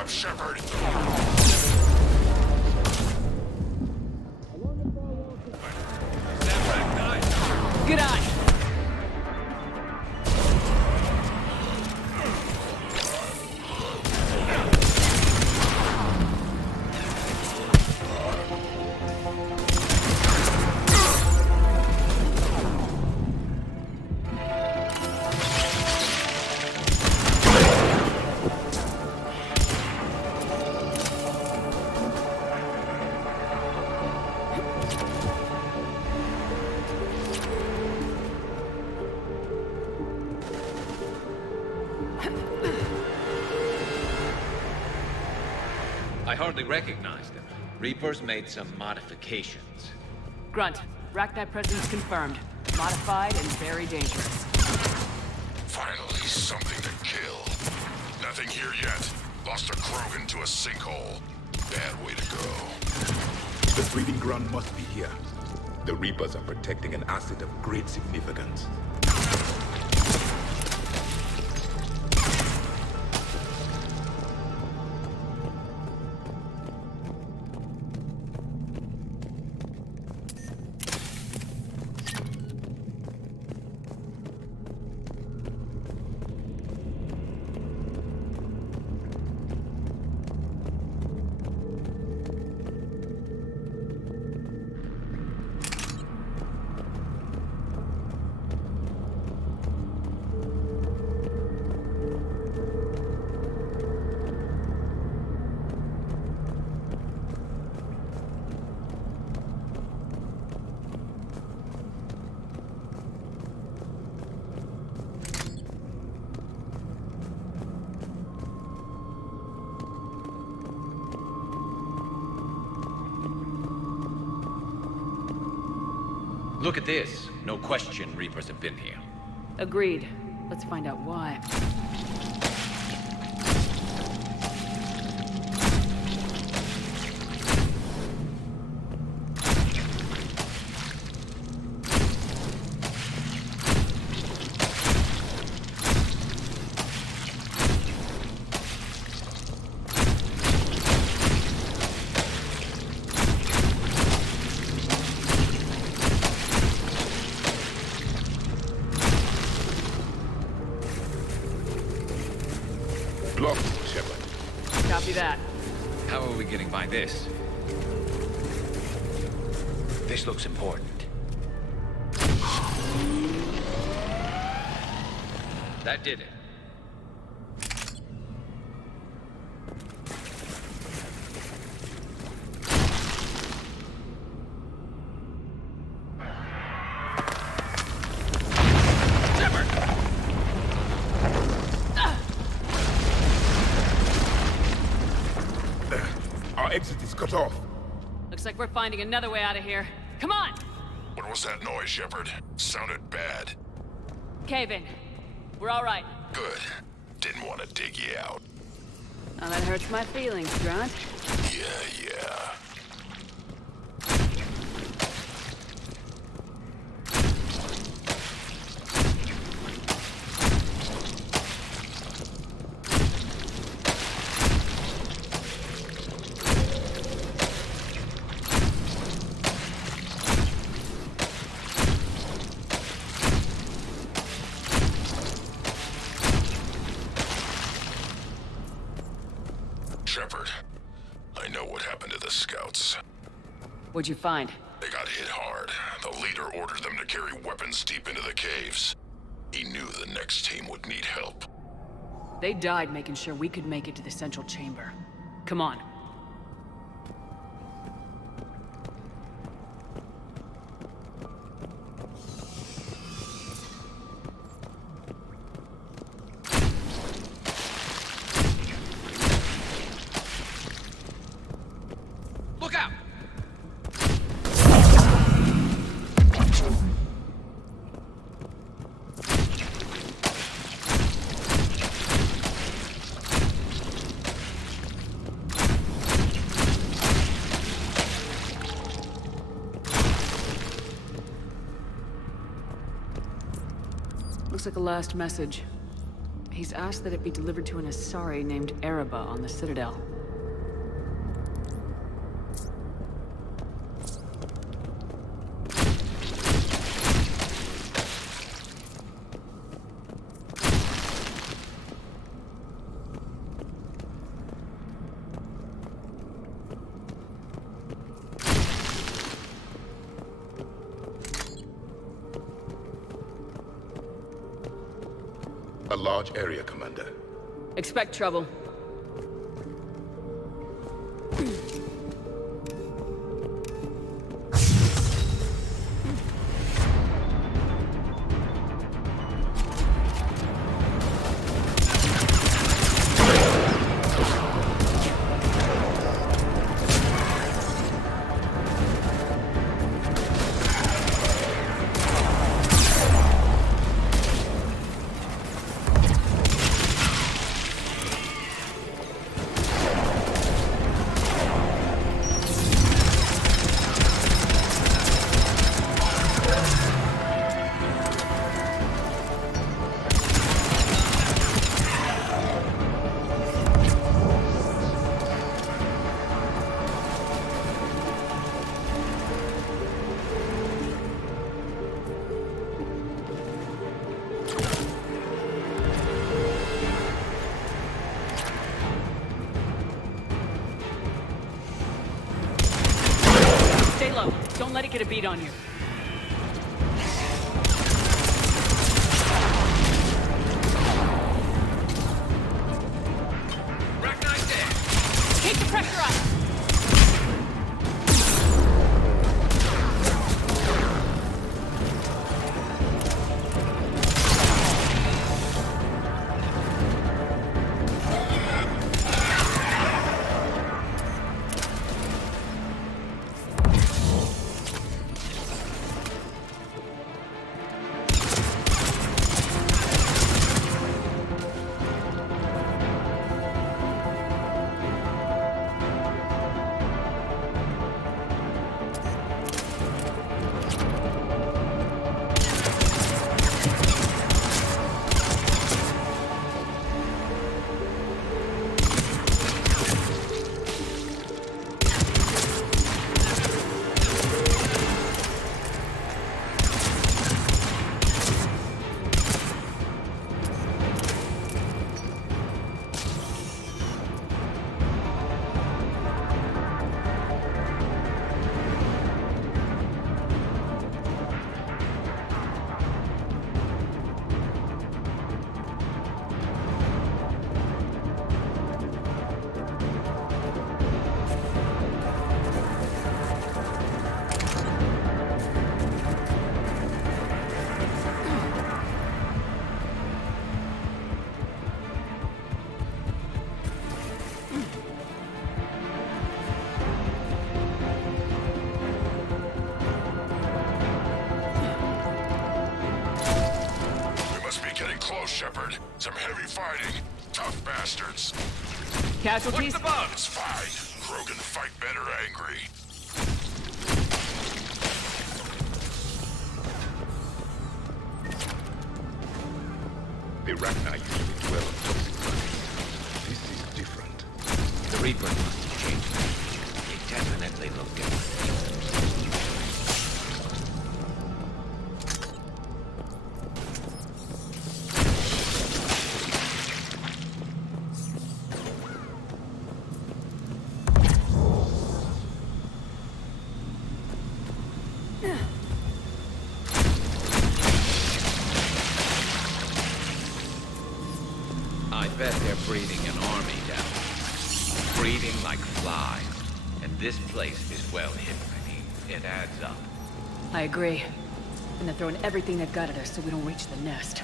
Shepard! Good eye! I hardly recognized him. Reapers made some modifications. Grunt, Rachni presence confirmed. Modified and very dangerous. Finally, something to kill. Nothing here yet. Lost a Krogan to a sinkhole. Bad way to go. The breeding ground must be here. The Reapers are protecting an asset of great significance. Look at this. No question Reapers have been here. Agreed. Let's find out why. Copy that. How are we getting by this? This looks important. That did it. Our exit is cut off. Looks like we're finding another way out of here. Come on! What was that noise, Shepard? Sounded bad. Cave in. We're all right. Good. Didn't want to dig you out. Now that hurts my feelings, Grant. Yeah. Shepard, I know what happened to the scouts. What'd you find? They got hit hard. The leader ordered them to carry weapons deep into the caves. He knew the next team would need help. They died making sure we could make it to the central chamber. Come on. Look out! Looks like a last message. He's asked that it be delivered to an Asari named Ereba on the Citadel. A large area, Commander. Expect trouble. Stay low. Don't let it get a beat on you. Recognize there! Keep the pressure up! Shepard. Some heavy fighting. Tough bastards. Casualties? What's the bug? It's fine. Krogan fight better angry. The Rachni usually dwell on toxic planets. This is different. The Reapers must have changed. They definitely look different. I bet they're breeding an army down there. Breeding like flies. And this place is well hidden. I mean, it adds up. I agree. And they're throwing everything they've got at us so we don't reach the nest.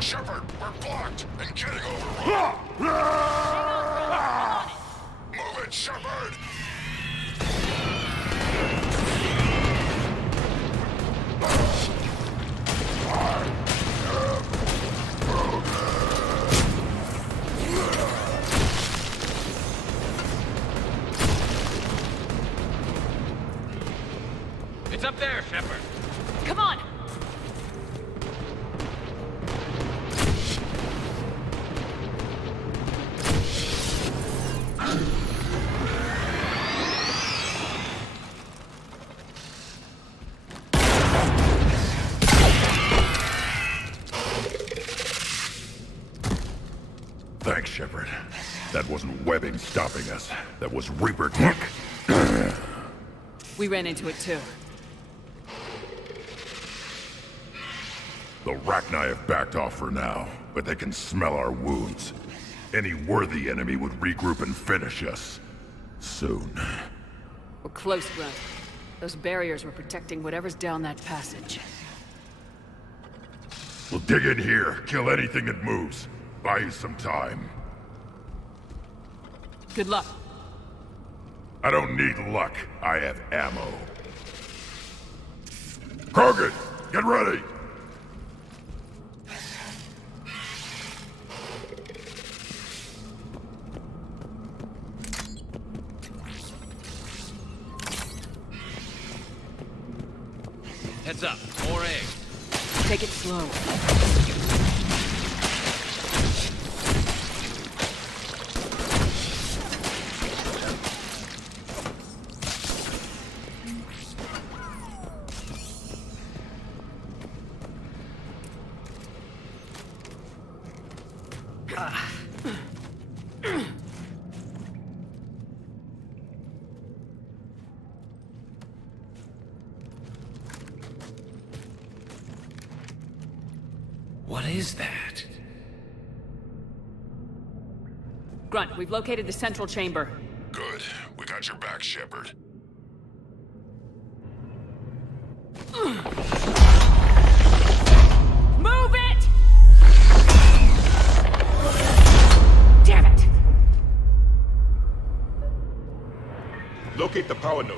Shepard, we're blocked and getting overrun. Move it, Shepard! It's up there, Shepard. Come on! Thanks, Shepard. That wasn't webbing stopping us. That was Reaper tech. We ran into it too. The Rachni have backed off for now, but they can smell our wounds. Any worthy enemy would regroup and finish us. Soon. We're close, Grunt. Those barriers were protecting whatever's down that passage. We'll dig in here, kill anything that moves. Buy you some time. Good luck. I don't need luck. I have ammo. Krogan, get ready! Heads up. More eggs. Take it slow. What is that? Grunt, we've located the central chamber. Good. We got your back, Shepard. Move it! Damn it! Locate the power node.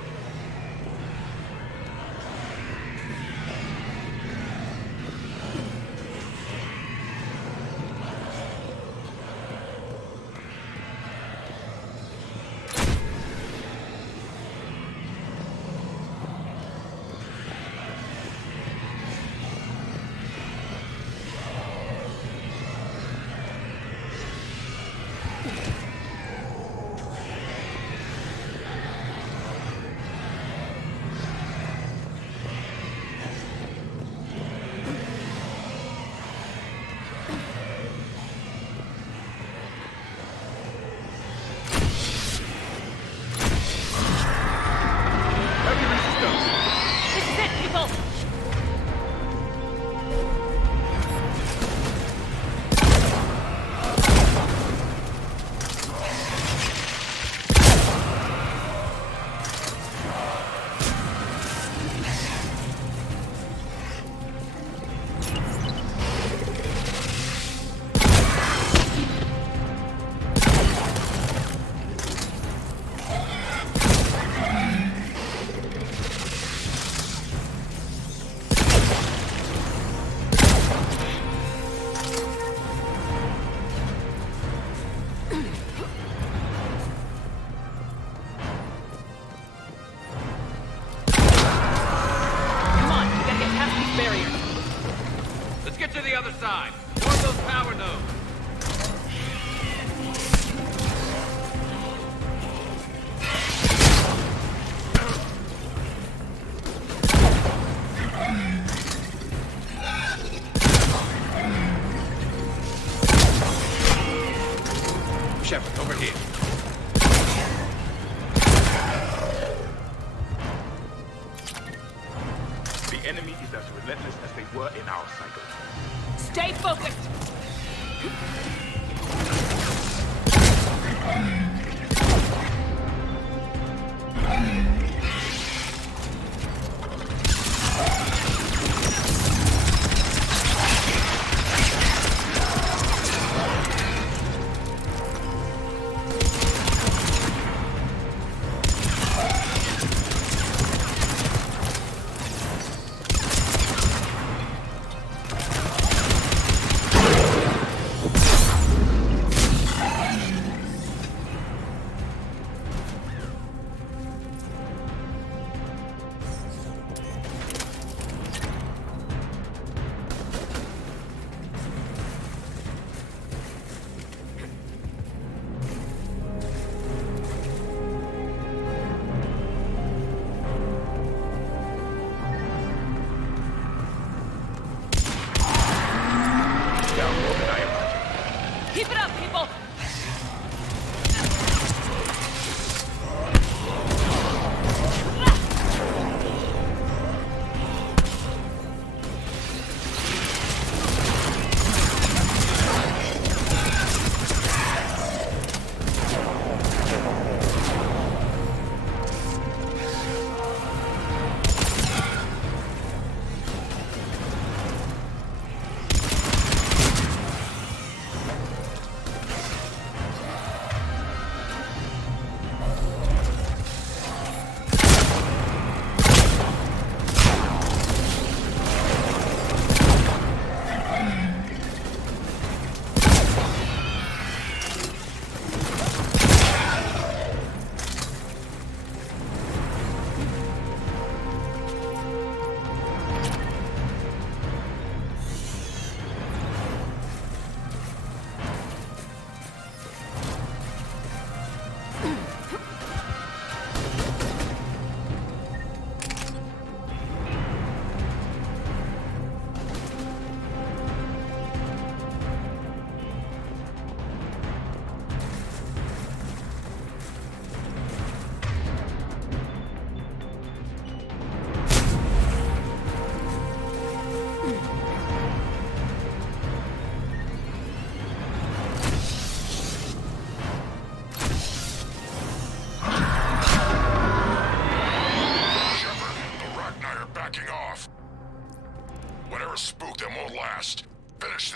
Shepard, over here. The enemy is as relentless as they were in our cycle. Stay focused! Keep it up, people!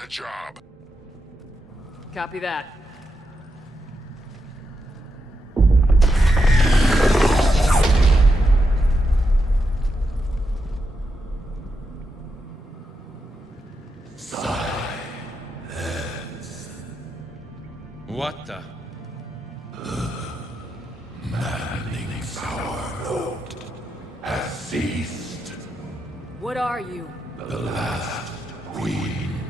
Job. Copy that. What the? Manning's our boat has ceased. What are you? The last queen.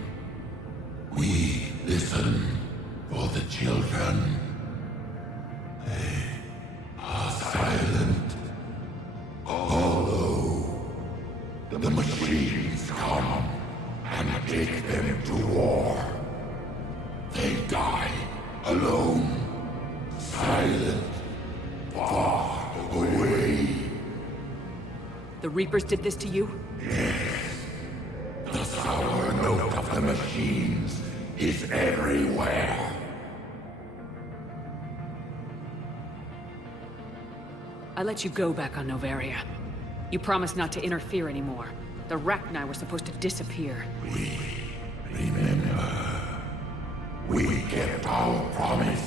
We listen for the children. They are silent. Although the machines come and take them to war, they die alone, silent, far away. The Reapers did this to you? Yes. The sour note of the machines is everywhere. I let you go back on Noveria. You promised not to interfere anymore. The Rachni were supposed to disappear. We remember. We kept our promise.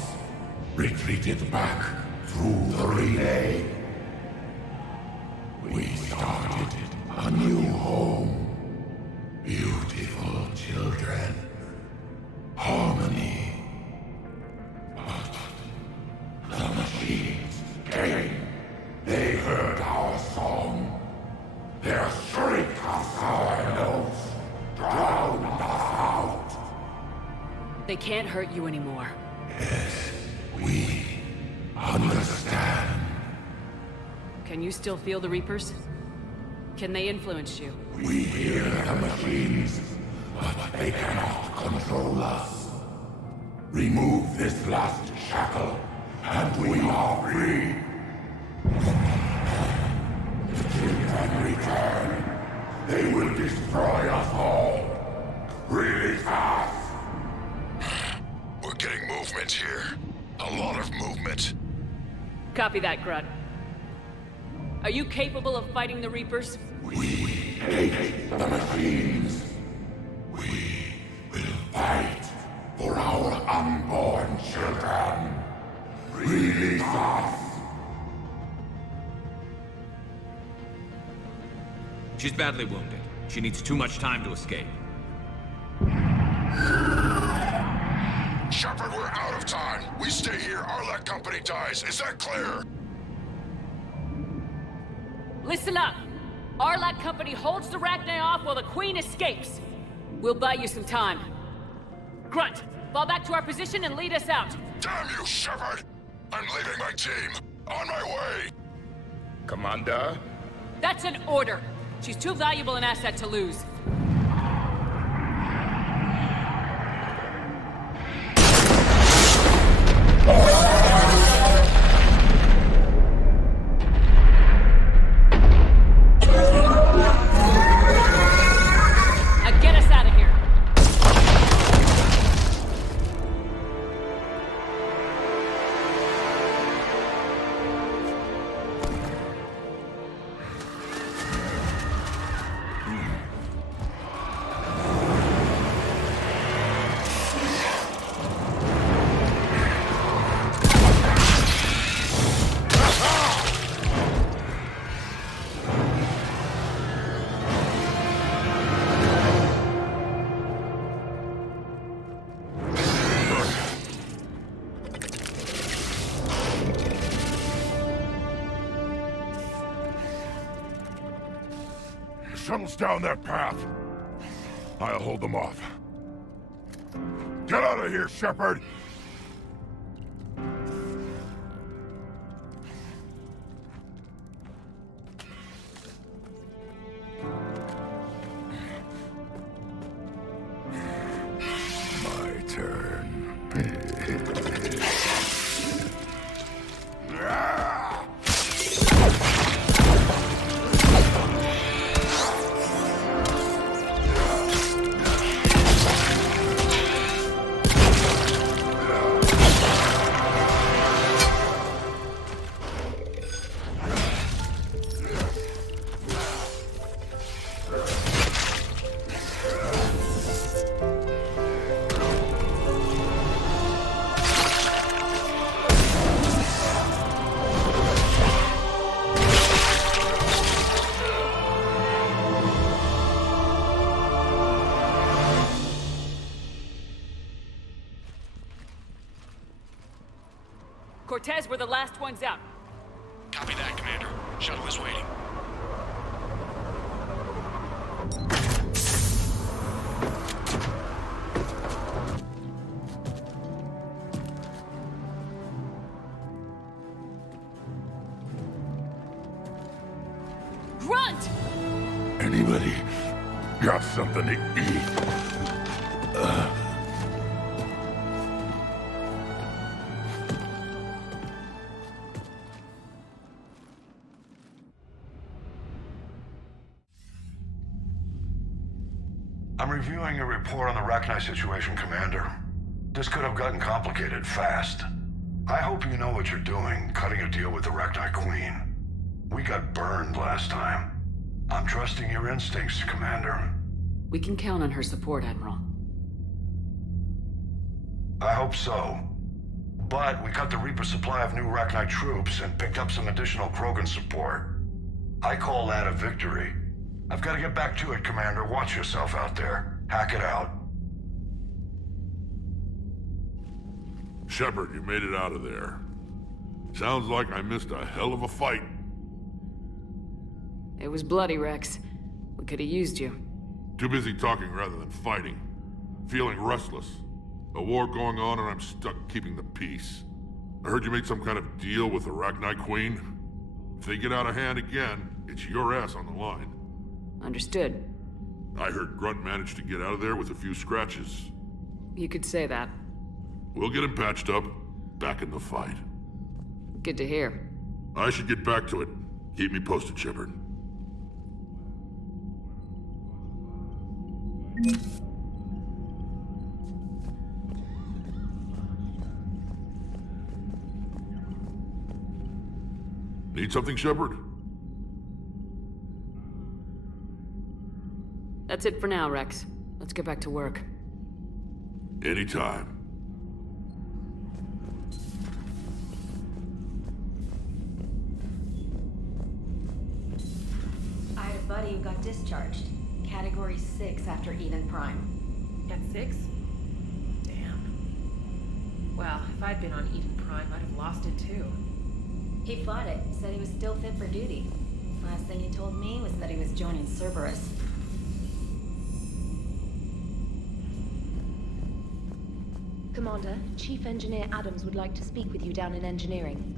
Retreated back through the relay. We started a new home. Beautiful children. Harmony. But the machines came. They heard our song. Their shriek of sour notes drowned us out. They can't hurt you anymore. Yes, we understand. Can you still feel the Reapers? Can they influence you? We hear the machines, but they cannot control us. Remove this last shackle, and we are free. They can return. They will destroy us all. Release us! We're getting movement here. A lot of movement. Copy that, Grunt. Are you capable of fighting the Reapers? We hate the machines. We will fight for our unborn children. Release us! She's badly wounded. She needs too much time to escape. Shepard, we're out of time. We stay here, Arlec Company dies. Is that clear? Listen up! Arlec Company holds the Rachni off while the Queen escapes. We'll buy you some time. Grunt, fall back to our position and lead us out. Damn you, Shepard! I'm leaving my team. On my way! Commander? That's an order. She's too valuable an asset to lose. Now get us out of here. Shuttle's down that path. I'll hold them off. Get out of here, Shepard! My turn. Cortez, we're the last ones out. Copy that, Commander. Shuttle is waiting. Grunt! Anybody got something to eat? I'm reviewing your report on the Rachni situation, Commander. This could have gotten complicated fast. I hope you know what you're doing, cutting a deal with the Rachni Queen. We got burned last time. I'm trusting your instincts, Commander. We can count on her support, Admiral. I hope so. But we cut the Reaper supply of new Rachni troops and picked up some additional Krogan support. I call that a victory. I've got to get back to it, Commander. Watch yourself out there. Hack it out. Shepard, you made it out of there. Sounds like I missed a hell of a fight. It was bloody, Rex. We could have used you. Too busy talking rather than fighting. Feeling restless. A war going on and I'm stuck keeping the peace. I heard you made some kind of deal with the Rachni Queen. If they get out of hand again, it's your ass on the line. Understood. I heard Grunt managed to get out of there with a few scratches. You could say that. We'll get him patched up, back in the fight. Good to hear. I should get back to it. Keep me posted, Shepard. Need something, Shepard? That's it for now, Rex. Let's get back to work. Anytime. I had a buddy who got discharged. Category 6 after Eden Prime. At 6? Damn. Well, if I'd been on Eden Prime, I'd have lost it too. He fought it, said he was still fit for duty. Last thing he told me was that he was joining Cerberus. Commander, Chief Engineer Adams would like to speak with you down in engineering.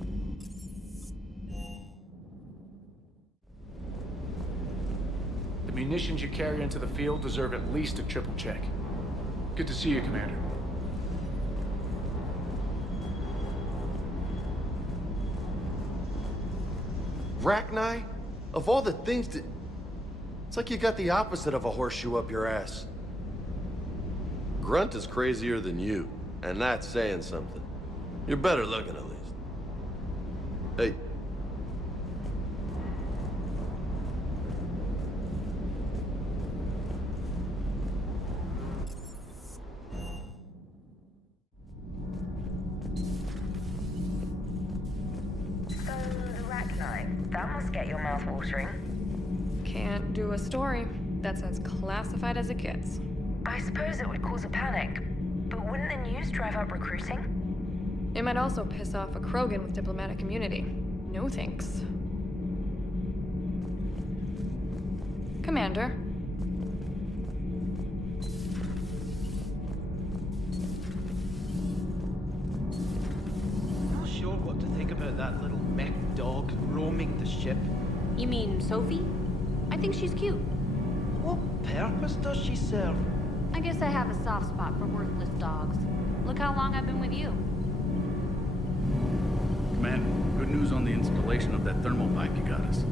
The munitions you carry into the field deserve at least a triple check. Good to see you, Commander. Rachni? Of all the things that... It's like you got the opposite of a horseshoe up your ass. Grunt is crazier than you, and that's saying something. You're better looking, at least. Hey. That must get your mouth watering. Can't do a story. That's as classified as it gets. I suppose it would cause a panic, but wouldn't the news drive up recruiting? It might also piss off a Krogan with diplomatic immunity. No thanks. Commander. Not sure what to think about that little mech dog roaming the ship. You mean Sophie? I think she's cute. What purpose does she serve? I guess I have a soft spot for worthless dogs. Look how long I've been with you. Commander, good news on the installation of that thermal pipe you got us.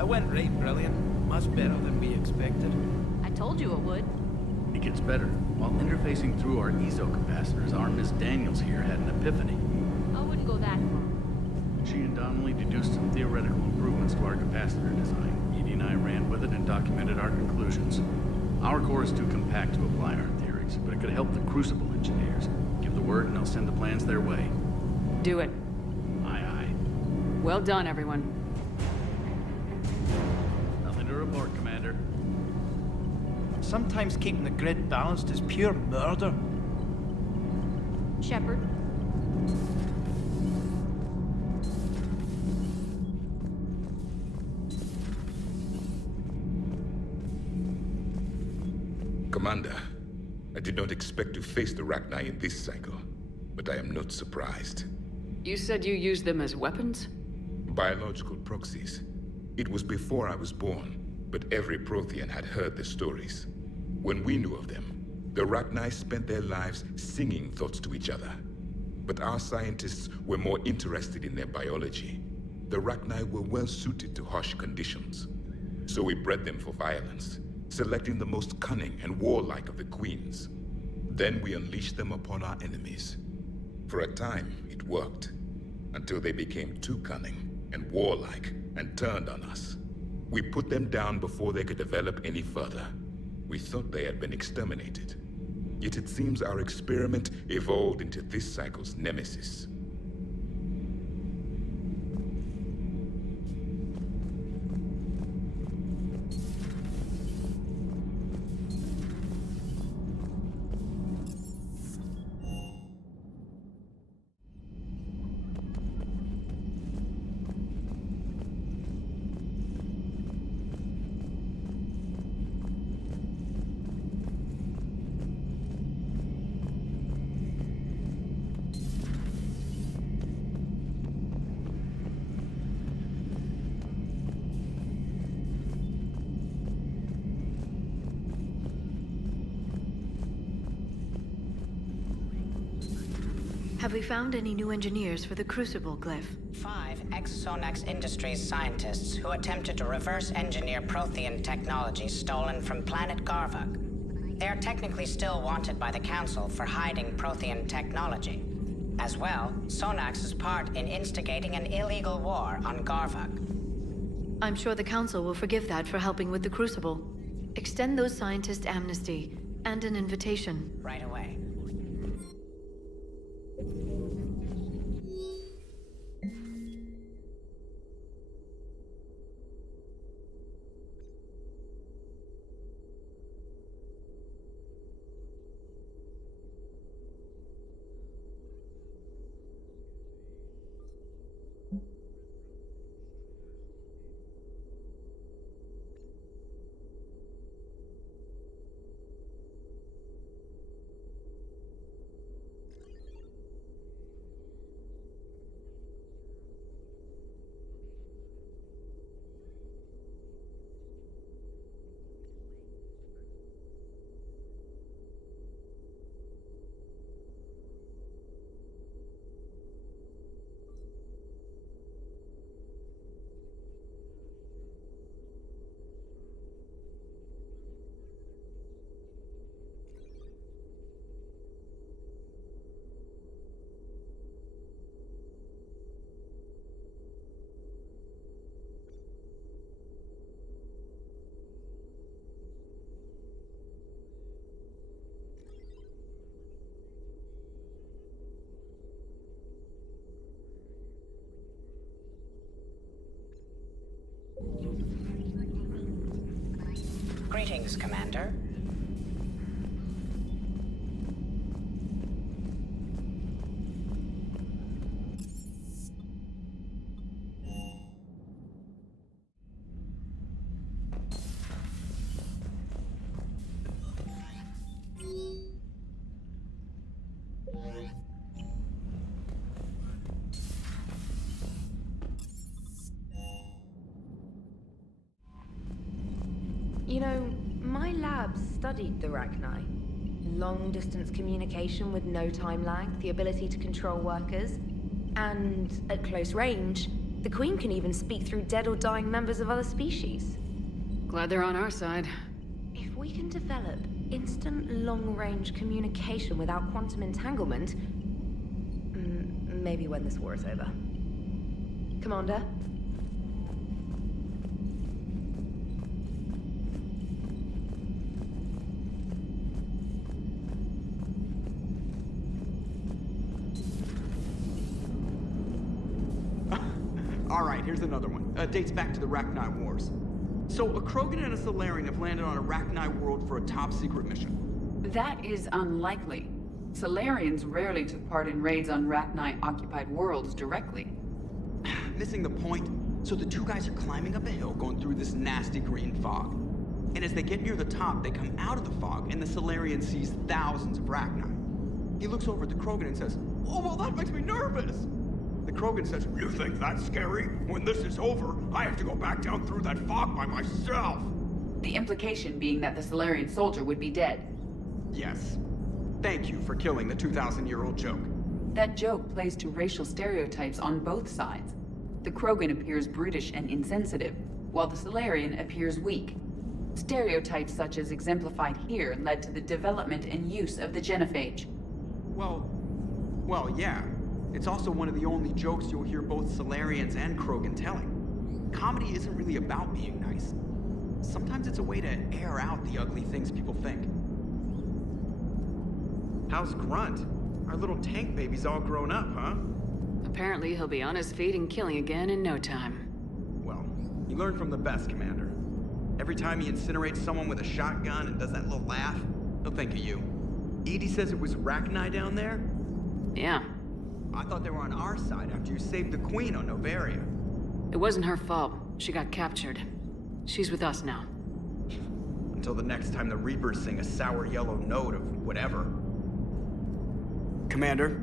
It went right brilliant. Much better than we expected. I told you it would. It gets better. While interfacing through our ESO capacitors, our Miss Daniels here had an epiphany. I wouldn't go that far. She and Donnelly deduced some theoretical improvements to our capacitor design. Edie and I ran with it and documented our conclusions. Our core is too compact to apply our theories, but it could help the Crucible engineers. Give the word and I'll send the plans their way. Do it. Aye, aye. Well done, everyone. Nothing to report, Commander. Sometimes keeping the grid balanced is pure murder. Shepard. Commander, I did not expect to face the Rachni in this cycle, but I am not surprised. You said you used them as weapons? Biological proxies. It was before I was born, but every Prothean had heard the stories. When we knew of them, the Rachni spent their lives singing thoughts to each other. But our scientists were more interested in their biology. The Rachni were well suited to harsh conditions. So we bred them for violence, selecting the most cunning and warlike of the queens. Then we unleashed them upon our enemies. For a time, it worked, until they became too cunning and warlike and turned on us. We put them down before they could develop any further. We thought they had been exterminated. Yet it seems our experiment evolved into this cycle's nemesis. Have we found any new engineers for the Crucible glyph? 5 ex-Sonax Industries scientists who attempted to reverse engineer Prothean technology stolen from planet Garvuk. They are technically still wanted by the Council for hiding Prothean technology. As well, Sonax's part in instigating an illegal war on Garvuk. I'm sure the Council will forgive that for helping with the Crucible. Extend those scientists amnesty and an invitation. Right away. Greetings, Commander. You know, my lab studied the Rachni. Long-distance communication with no time lag, the ability to control workers, and at close range, the Queen can even speak through dead or dying members of other species. Glad they're on our side. If we can develop instant long-range communication without quantum entanglement, maybe when this war is over. Commander? Alright, here's another one. Dates back to the Rachni Wars. So, a Krogan and a Salarian have landed on a Rachni world for a top-secret mission. That is unlikely. Salarians rarely took part in raids on Rachni-occupied worlds directly. Missing the point. So the two guys are climbing up a hill going through this nasty green fog. And as they get near the top, they come out of the fog, and the Salarian sees thousands of Rachni. He looks over at the Krogan and says, "Oh, well, that makes me nervous!" The Krogan says, "You think that's scary? When this is over, I have to go back down through that fog by myself." The implication being that the Salarian soldier would be dead. Yes. Thank you for killing the 2,000-year-old joke. That joke plays to racial stereotypes on both sides. The Krogan appears brutish and insensitive, while the Salarian appears weak. Stereotypes such as exemplified here led to the development and use of the genophage. Well, yeah. It's also one of the only jokes you'll hear both Salarians and Krogan telling. Comedy isn't really about being nice. Sometimes it's a way to air out the ugly things people think. How's Grunt? Our little tank baby's all grown up, huh? Apparently he'll be on his feet and killing again in no time. Well, you learn from the best, Commander. Every time he incinerates someone with a shotgun and does that little laugh, he'll think of you. Edie says it was Rachni down there? Yeah. I thought they were on our side after you saved the Queen on Noveria. It wasn't her fault. She got captured. She's with us now. Until the next time the Reapers sing a sour yellow note of whatever. Commander?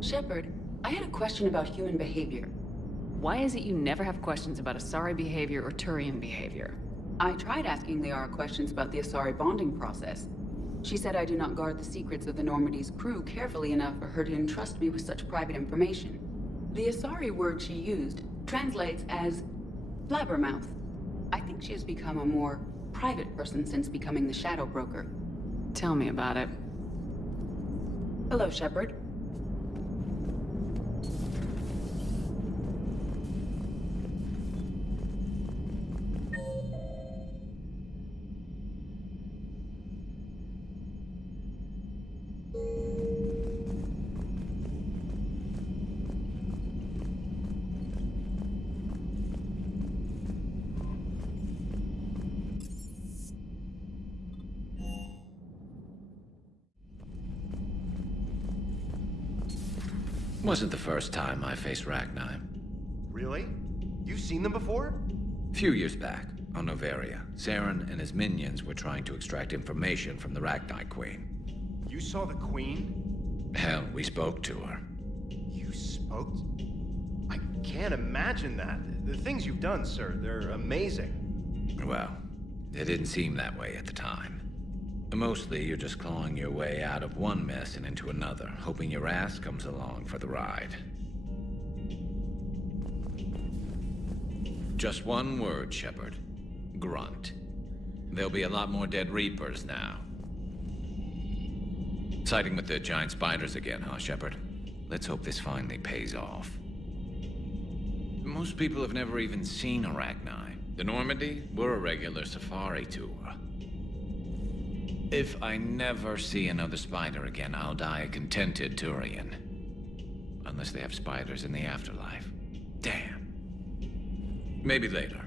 Shepard, I had a question about human behavior. Why is it you never have questions about Asari behavior or Turian behavior? I tried asking Liara questions about the Asari bonding process. She said I do not guard the secrets of the Normandy's crew carefully enough for her to entrust me with such private information. The Asari word she used translates as blabbermouth. I think she has become a more private person since becoming the Shadow Broker. Tell me about it. Hello, Shepard. Wasn't the first time I faced Rachni. Really? You've seen them before? A few years back, on Noveria, Saren and his minions were trying to extract information from the Rachni Queen. You saw the Queen? Hell, we spoke to her. You spoke? I can't imagine that. The things you've done, sir, they're amazing. Well, it didn't seem that way at the time. Mostly, you're just clawing your way out of one mess and into another, hoping your ass comes along for the ride. Just one word, Shepard. Grunt. There'll be a lot more dead Reapers now. Siding with the giant spiders again, huh, Shepard? Let's hope this finally pays off. Most people have never even seen Arachni. The Normandy, we're a regular safari tour. If I never see another spider again, I'll die a contented Turian. Unless they have spiders in the afterlife. Damn. Maybe later.